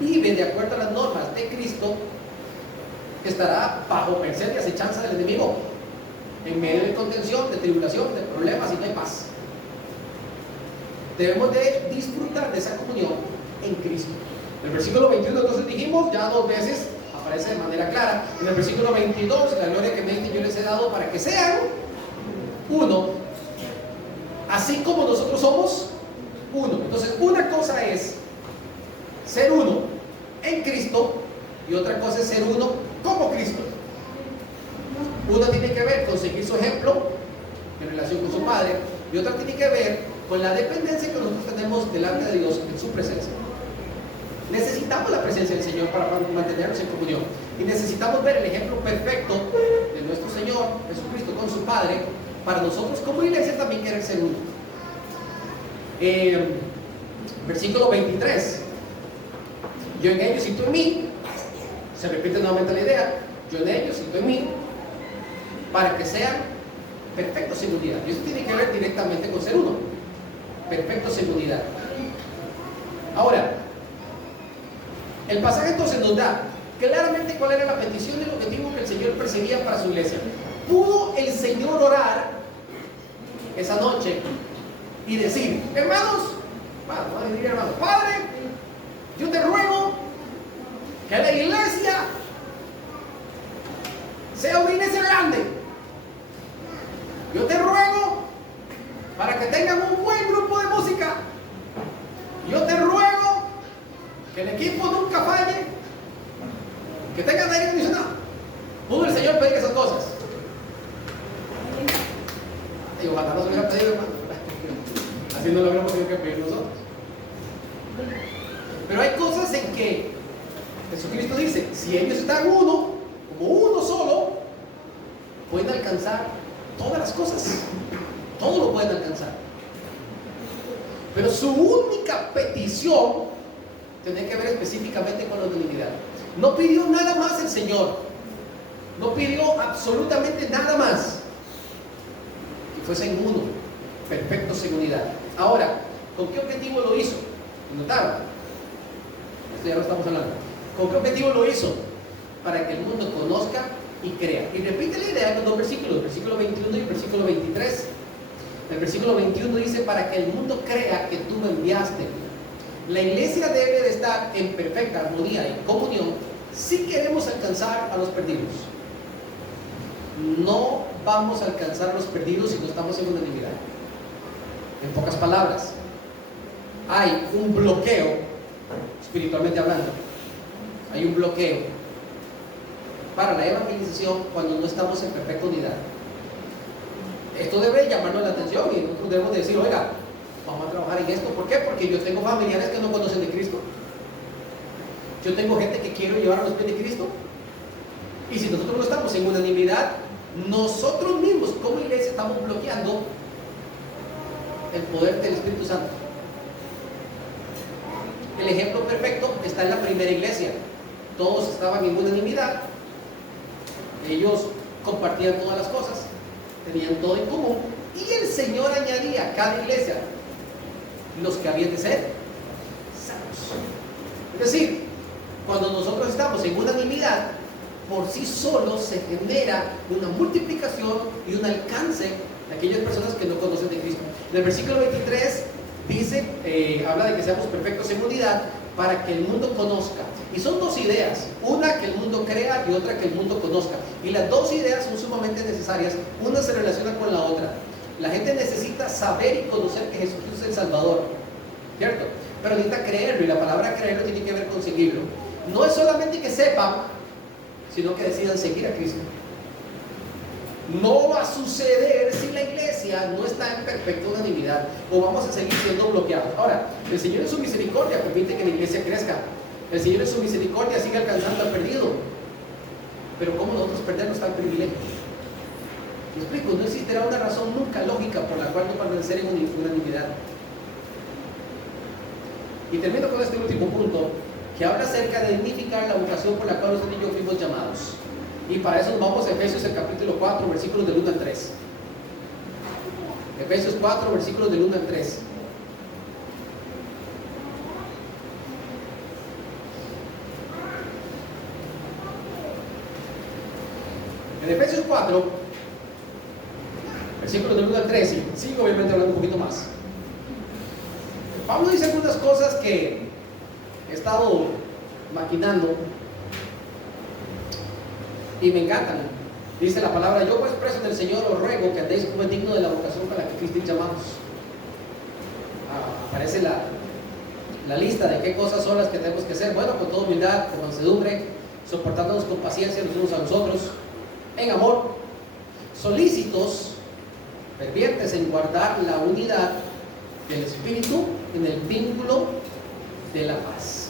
vive de acuerdo a las normas de Cristo estará bajo merced y acechanza del enemigo, en medio de contención, de tribulación, de problemas, y no hay paz. Debemos de disfrutar de esa comunión en Cristo. En el versículo 21 entonces dijimos, ya 2 veces aparece de manera clara. En el versículo 22, la gloria que me diste yo les he dado para que sean uno, así como nosotros somos uno. Entonces, una cosa es ser uno en Cristo y otra cosa es ser uno como Cristo. Uno tiene que ver con seguir su ejemplo en relación con su Padre, y otra tiene que ver con la dependencia que nosotros tenemos delante de Dios en su presencia. Necesitamos la presencia del Señor para mantenernos en comunión, y necesitamos ver el ejemplo perfecto de nuestro Señor Jesucristo con su Padre, para nosotros como iglesia también querer ser uno. Versículo 23: yo en ellos y tú en mí. Se repite nuevamente la idea: yo en ellos y tú en mí, para que sean perfectos en unidad. Y eso tiene que ver directamente con ser uno, perfectos en unidad. Ahora, el pasaje entonces nos da claramente cuál era la petición y el objetivo que el Señor perseguía para su iglesia. ¿Pudo el Señor orar esa noche y decir: hermanos, Padre, yo te ruego que la iglesia sea una iglesia grande? Yo te ruego para que tengan un buen grupo de música. Yo te ruego que el equipo nunca falle, que tengan aire acondicionado. ¿Pudo el Señor pedir esas cosas? Y ojalá nos hubiera pedido, hermano. Así no lo hubiéramos tenido que pedir nosotros. Pero hay cosas en que Jesucristo dice, si ellos están uno, como uno solo, pueden alcanzar todas las cosas. Todo lo pueden alcanzar. Pero su única petición tiene que ver específicamente con la unanimidad. No pidió nada más el Señor. No pidió absolutamente nada más. Que fuesen uno, perfectos en unidad. Ahora, ¿con qué objetivo lo hizo? ¿Notaron? Esto ya lo estamos hablando. ¿Con qué objetivo lo hizo? Para que el mundo conozca y crea. Y repite la idea con dos versículos, el versículo 21 y el versículo 23. El versículo 21 dice, para que el mundo crea que tú me enviaste. La iglesia debe de estar en perfecta armonía y comunión si queremos alcanzar a los perdidos. No vamos a alcanzar a los perdidos si no estamos en unanimidad. En pocas palabras, hay un bloqueo, espiritualmente hablando, hay un bloqueo para la evangelización cuando no estamos en perfecta unidad. Esto debe llamarnos la atención y nosotros debemos decir, oiga, vamos a trabajar en esto. ¿Por qué? Porque yo tengo familiares que no conocen de Cristo. Yo tengo gente que quiero llevar a los pies de Cristo. Y si nosotros no estamos en unanimidad, nosotros mismos como iglesia estamos bloqueando el poder del Espíritu Santo. El ejemplo perfecto está en la primera iglesia. Todos estaban en unanimidad. Ellos compartían todas las cosas, tenían todo en común, y el Señor añadía a cada iglesia los que habían de ser salvos. Es decir, cuando nosotros estamos en unanimidad, por sí solo se genera una multiplicación y un alcance de aquellas personas que no conocen de Cristo. En el versículo 23 dice, habla de que seamos perfectos en unidad para que el mundo conozca. Y son dos ideas, una que el mundo crea y otra que el mundo conozca. Y las dos ideas son sumamente necesarias, una se relaciona con la otra. La gente necesita saber y conocer que Jesucristo es el Salvador, ¿cierto? Pero necesita creerlo, y la palabra creerlo tiene que ver con seguirlo. No es solamente que sepan, sino que decidan seguir a Cristo. No va a suceder si la iglesia no está en perfecta unanimidad, o vamos a seguir siendo bloqueados. Ahora, el Señor en su misericordia permite que la iglesia crezca. El Señor en su misericordia sigue alcanzando al perdido. Pero ¿cómo nosotros perdemos tal privilegio? ¿Me explico? No existirá una razón nunca lógica por la cual no permanecer en unanimidad. Y termino con este último punto, que habla acerca de dignificar la vocación por la cual usted y yo fuimos llamados. Y para eso nos vamos a Efesios, el capítulo 4, versículos del 1 al 3. Efesios 4, versículos del 1 al 3. En Efesios 4, versículos del 1 al 3, y sigo obviamente hablando un poquito más. Pablo dice algunas cosas que he estado maquinando y me encantan. Dice la palabra, yo pues preso del Señor os ruego que andéis como es digno de la vocación para la que fuisteis llamados. Aparece la lista de qué cosas son las que tenemos que hacer. Bueno, con toda humildad, con mansedumbre, soportándonos con paciencia los unos a los otros, en amor, solícitos, fervientes en guardar la unidad del Espíritu en el vínculo de la paz.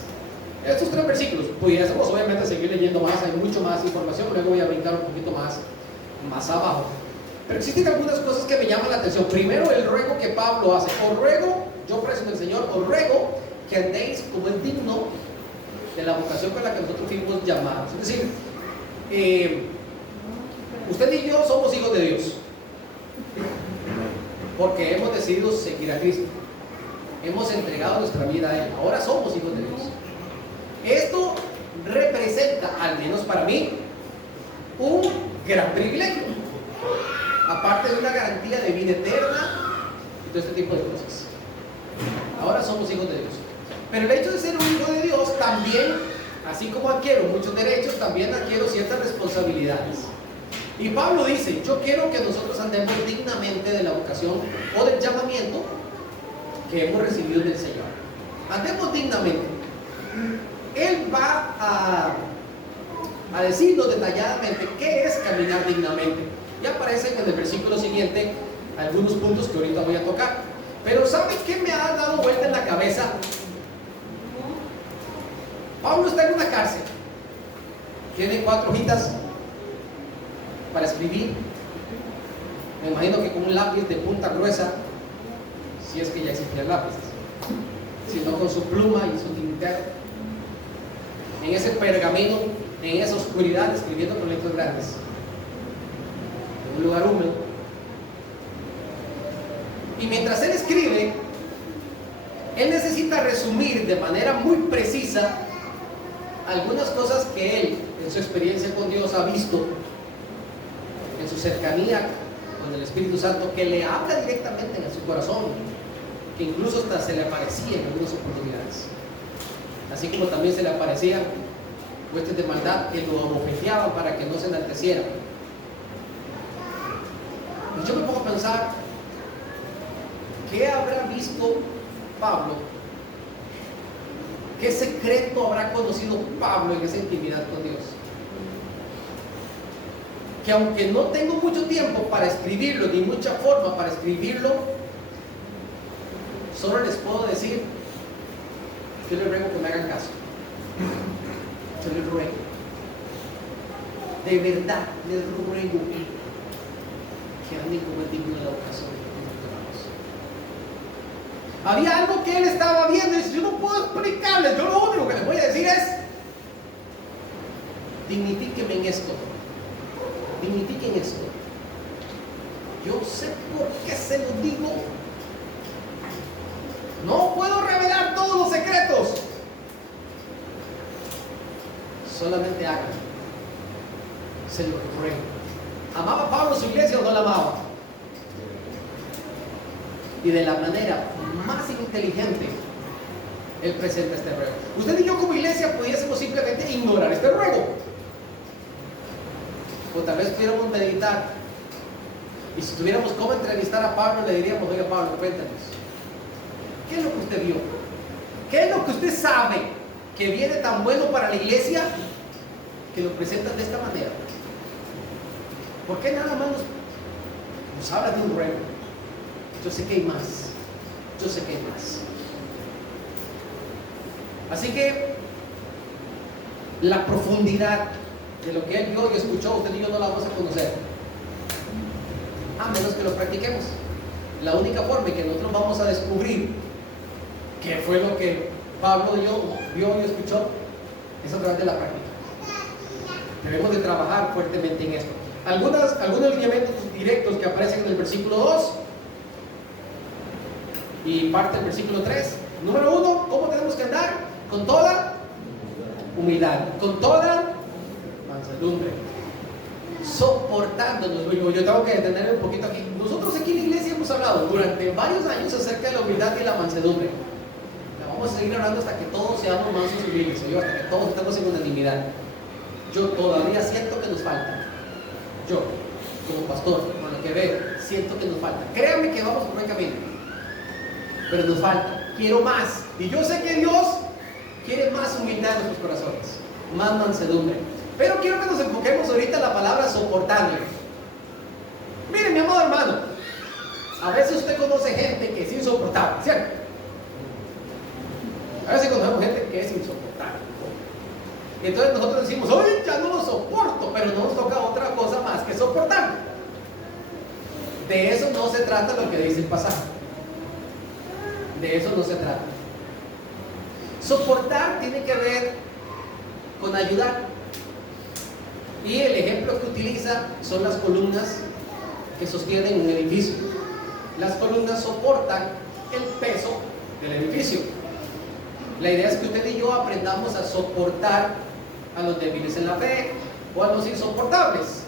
Estos tres versículos, pudiésemos obviamente seguir leyendo más, hay mucho más información, luego voy a brincar un poquito más abajo. Pero existen algunas cosas que me llaman la atención. Primero, el ruego que Pablo hace. Os ruego, yo preso del Señor, os ruego que andéis como es digno de la vocación con la que nosotros fuimos llamados. Es decir, usted y yo somos hijos de Dios, porque hemos decidido seguir a Cristo. Hemos entregado nuestra vida a Él. Ahora somos hijos de Dios. Esto representa, al menos para mí, un gran privilegio, aparte de una garantía de vida eterna y todo este tipo de cosas. Ahora somos hijos de Dios. Pero el hecho de ser un hijo de Dios también, así como adquiero muchos derechos, también adquiero ciertas responsabilidades. Y Pablo dice, yo quiero que nosotros andemos dignamente de la vocación o del llamamiento que hemos recibido del Señor. Andemos dignamente. Él va a decirnos detalladamente qué es caminar dignamente. Y aparece en el versículo siguiente algunos puntos que ahorita voy a tocar. Pero ¿sabe qué me ha dado vuelta en la cabeza? Pablo está en una cárcel, tiene 4 hojitas para escribir, me imagino que con un lápiz de punta gruesa, si es que ya existían lápices, sino con su pluma y su tintero, en ese pergamino, en esa oscuridad, escribiendo con letras grandes, en un lugar húmedo. Y mientras él escribe, él necesita resumir de manera muy precisa algunas cosas que él, en su experiencia con Dios, ha visto, en su cercanía con el Espíritu Santo, que le habla directamente en su corazón, que incluso hasta se le aparecía en algunas oportunidades, así como también se le aparecían huestes de maldad que lo abofeteaban para que no se enalteciera. Y yo me pongo a pensar, ¿qué habrá visto Pablo? ¿Qué secreto habrá conocido Pablo en esa intimidad con Dios? Que aunque no tengo mucho tiempo para escribirlo, ni mucha forma para escribirlo, solo les puedo decir, yo les ruego que me hagan caso. Yo les ruego. De verdad, les ruego que anden como el digno de la ocasión. Había algo que él estaba viendo y dice, yo no puedo explicarles, yo lo único que les voy a decir es, dignifíquenme en esto, dignifiquen esto. Yo sé por qué se lo digo. No puedo revelar todos los secretos. Solamente hagan. Se lo ruego. ¿Amaba Pablo su iglesia o no la amaba? Y de la manera más inteligente él presenta este ruego. Usted y yo como iglesia pudiésemos simplemente ignorar este ruego, o tal vez pudiéramos meditar, y si tuviéramos cómo entrevistar a Pablo, le diríamos, oiga Pablo, cuéntanos, ¿qué es lo que usted vio? ¿Qué es lo que usted sabe que viene tan bueno para la iglesia que lo presentan de esta manera? ¿Por qué nada más nos habla de un ruego? Yo sé que hay más. Yo sé que hay más. Así que la profundidad de lo que él vio y escuchó, usted y yo no la vamos a conocer, a menos que lo practiquemos. La única forma en que nosotros vamos a descubrir qué fue lo que Pablo vio y escuchó es a través de la práctica. Debemos de trabajar fuertemente en esto. Algunos lineamientos directos que aparecen en el versículo 2 y parte del versículo 3. Número 1, ¿cómo tenemos que andar? Con toda humildad, con toda mansedumbre, soportándonos. Yo tengo que detenerme un poquito aquí. Nosotros aquí en la iglesia hemos hablado durante varios años acerca de la humildad y la mansedumbre. La vamos a seguir hablando hasta que todos seamos mansos y humildes, hasta que todos estemos en unanimidad. Yo todavía siento que nos falta. Yo, como pastor, con lo que veo, siento que nos falta. Créanme que vamos por buen camino, pero nos falta. Quiero más. Y yo sé que Dios quiere más humildad en nuestros corazones, más mansedumbre. Pero quiero que nos enfoquemos ahorita en la palabra soportando. Miren, mi amado hermano, a veces usted conoce gente que es insoportable, ¿cierto? A veces conocemos gente que es insoportable. Y entonces nosotros decimos, oye, ya no lo soporto, pero no nos toca otra cosa más que soportarlo. De eso no se trata lo que dice el pasaje. De eso no se trata. Soportar tiene que ver con ayudar. Y el ejemplo que utiliza son las columnas que sostienen un edificio. Las columnas soportan el peso del edificio. La idea es que usted y yo aprendamos a soportar a los débiles en la fe o a los insoportables.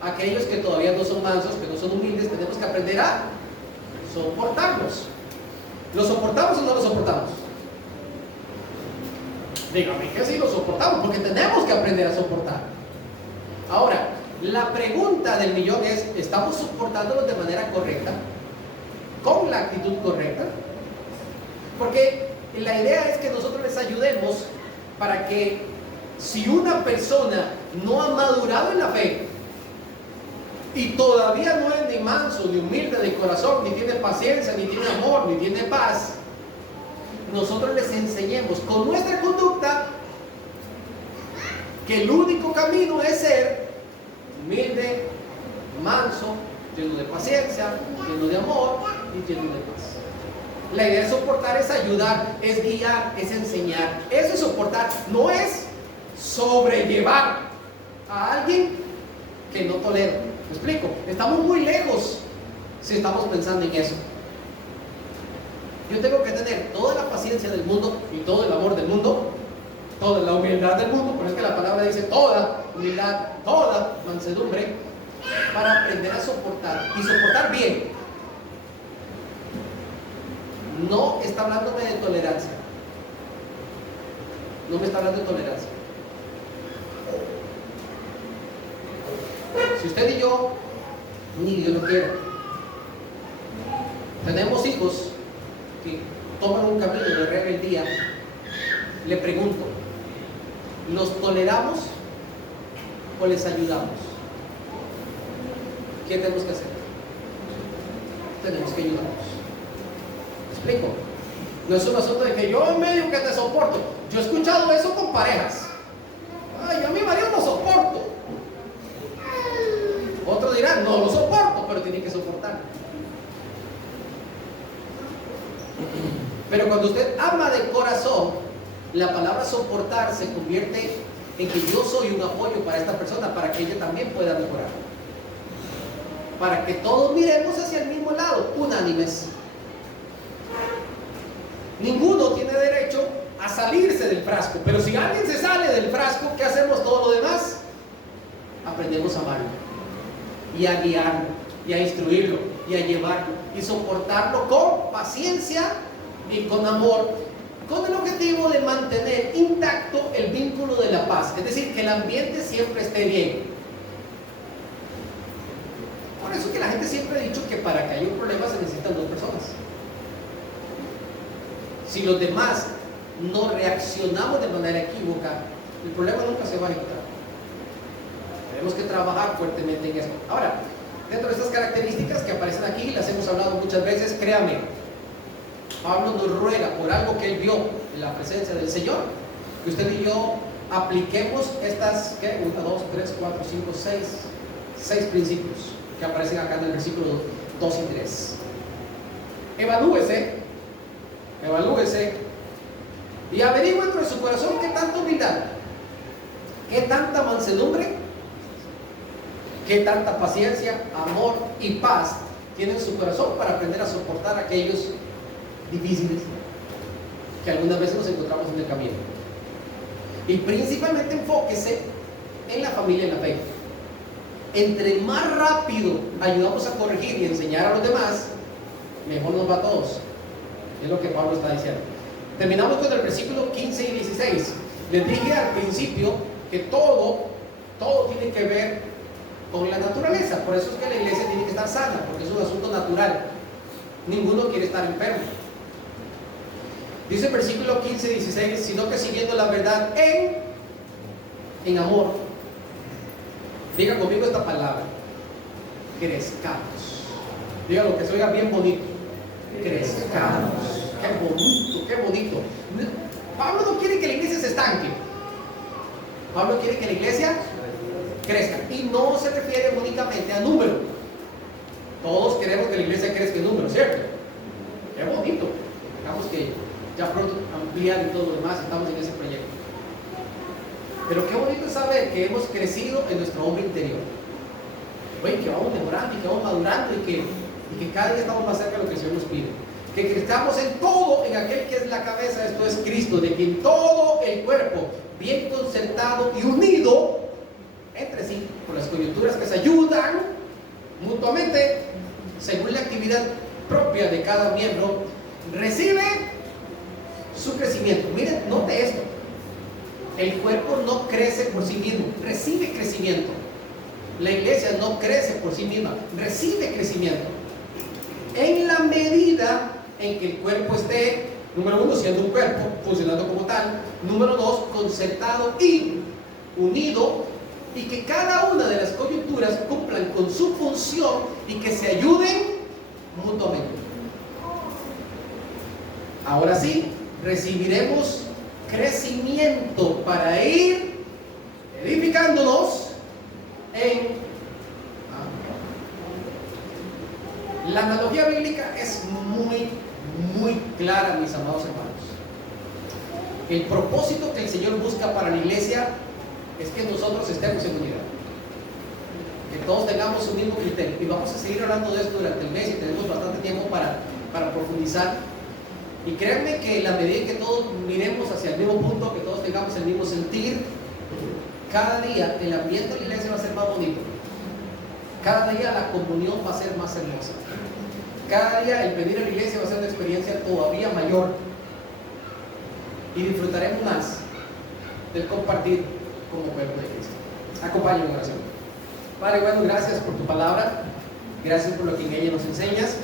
Aquellos que todavía no son mansos, que no son humildes, tenemos que aprender a soportarlos. ¿Lo soportamos o no lo soportamos? Dígame que sí lo soportamos, porque tenemos que aprender a soportar. Ahora, la pregunta del millón es, ¿estamos soportándolos de manera correcta? ¿Con la actitud correcta? Porque la idea es que nosotros les ayudemos para que si una persona no ha madurado en la fe y todavía no es ni manso, ni humilde de corazón, ni tiene paciencia, ni tiene amor, ni tiene paz, nosotros les enseñemos con nuestra conducta que el único camino es ser humilde, manso, lleno de paciencia, lleno de amor y lleno de paz. La idea de soportar es ayudar, es guiar, es enseñar. Eso es soportar, no es sobrellevar a alguien que no tolero. ¿Me explico? Estamos muy lejos si estamos pensando en eso. Yo tengo que tener toda la paciencia del mundo y todo el amor del mundo, toda la humildad del mundo, pero es que la palabra dice toda humildad, toda mansedumbre, para aprender a soportar y soportar bien. No está hablándome de tolerancia. No me está hablando de tolerancia. Si usted y yo, ni Dios lo quiera, tenemos hijos que toman un camino de rebeldía, le pregunto, ¿los toleramos o les ayudamos? ¿Qué tenemos que hacer? Tenemos que ayudarlos. ¿Me explico? No es un asunto de que yo en medio que te soporto. Yo he escuchado eso con parejas. Ay, yo a mi marido no soporto. Otros dirán, no lo soporto, pero tiene que soportar. Pero cuando usted ama de corazón, la palabra soportar se convierte en que yo soy un apoyo para esta persona, para que ella también pueda mejorar. Para que todos miremos hacia el mismo lado, unánimes. Ninguno tiene derecho a salirse del frasco, pero si alguien se sale del frasco, ¿qué hacemos todo lo demás? Aprendemos a amarlo, y a guiarlo, y a instruirlo, y a llevarlo, y soportarlo con paciencia y con amor, con el objetivo de mantener intacto el vínculo de la paz, es decir, que el ambiente siempre esté bien. Por eso que la gente siempre ha dicho que para que haya un problema se necesitan dos personas. Si los demás no reaccionamos de manera equívoca, el problema nunca se va a ejecutar. Tenemos que trabajar fuertemente en esto. Ahora, dentro de estas características que aparecen aquí, las hemos hablado muchas veces, créame, Pablo nos ruega por algo que él vio en la presencia del Señor, que usted y yo apliquemos estas, ¿qué? 1, 2, 3, 4, 5, 6 principios que aparecen acá en el versículo 2 y 3. Evalúese y averigüe dentro de su corazón qué tanta humildad, qué tanta mansedumbre, qué tanta paciencia, amor y paz tiene en su corazón para aprender a soportar aquellos difíciles que algunas veces nos encontramos en el camino. Y principalmente enfóquese en la familia y la fe. Entre más rápido ayudamos a corregir y enseñar a los demás, mejor nos va a todos. Es lo que Pablo está diciendo. Terminamos con el versículo 15 y 16. Les dije al principio que todo tiene que ver con la naturaleza. Por eso es que la iglesia tiene que estar sana, porque es un asunto natural. Ninguno quiere estar enfermo. Dice el versículo 15 y 16, sino que siguiendo la verdad en amor. Diga conmigo esta palabra: crezcamos. Diga lo que se oiga bien bonito. Crezcamos. Qué bonito, qué bonito. Pablo no quiere que la iglesia se estanque. Pablo quiere que la iglesia crezca. Y no se refiere únicamente a número. Todos queremos que la iglesia crezca en número, ¿cierto? Qué bonito. Digamos que ya pronto ampliar y todo lo demás, estamos en ese proyecto. Pero qué bonito es saber que hemos crecido en nuestro hombre interior. Oye, que vamos mejorando y que vamos madurando y que cada día estamos más cerca de lo que el Señor nos pide. Que crezcamos en todo, en aquel que es la cabeza, esto es Cristo, de quien todo el cuerpo, bien concertado y unido entre sí, por las coyunturas que se ayudan mutuamente, según la actividad propia de cada miembro, recibe su crecimiento. Miren, note esto: el cuerpo no crece por sí mismo, recibe crecimiento. La iglesia no crece por sí misma, recibe crecimiento en la medida en que el cuerpo esté, número uno, siendo un cuerpo, funcionando como tal; número dos, concertado y unido y que cada una de las coyunturas cumplan con su función y que se ayuden mutuamente. Ahora sí, recibiremos crecimiento para ir edificándonos en... La analogía bíblica es muy clara, mis amados hermanos. El propósito que el Señor busca para la iglesia es que nosotros estemos en unidad, que todos tengamos un mismo criterio, y vamos a seguir hablando de esto durante el mes y tenemos bastante tiempo para profundizar. Y créanme que en la medida en que todos miremos hacia el mismo punto, que todos tengamos el mismo sentir, cada día el ambiente de la iglesia va a ser más bonito, cada día la comunión va a ser más hermosa, cada día el venir a la iglesia va a ser una experiencia todavía mayor, y disfrutaremos más del compartir como pueblo de Cristo. Acompáñame en oración. Padre, bueno, gracias por tu palabra, gracias por lo que en ella nos enseñas.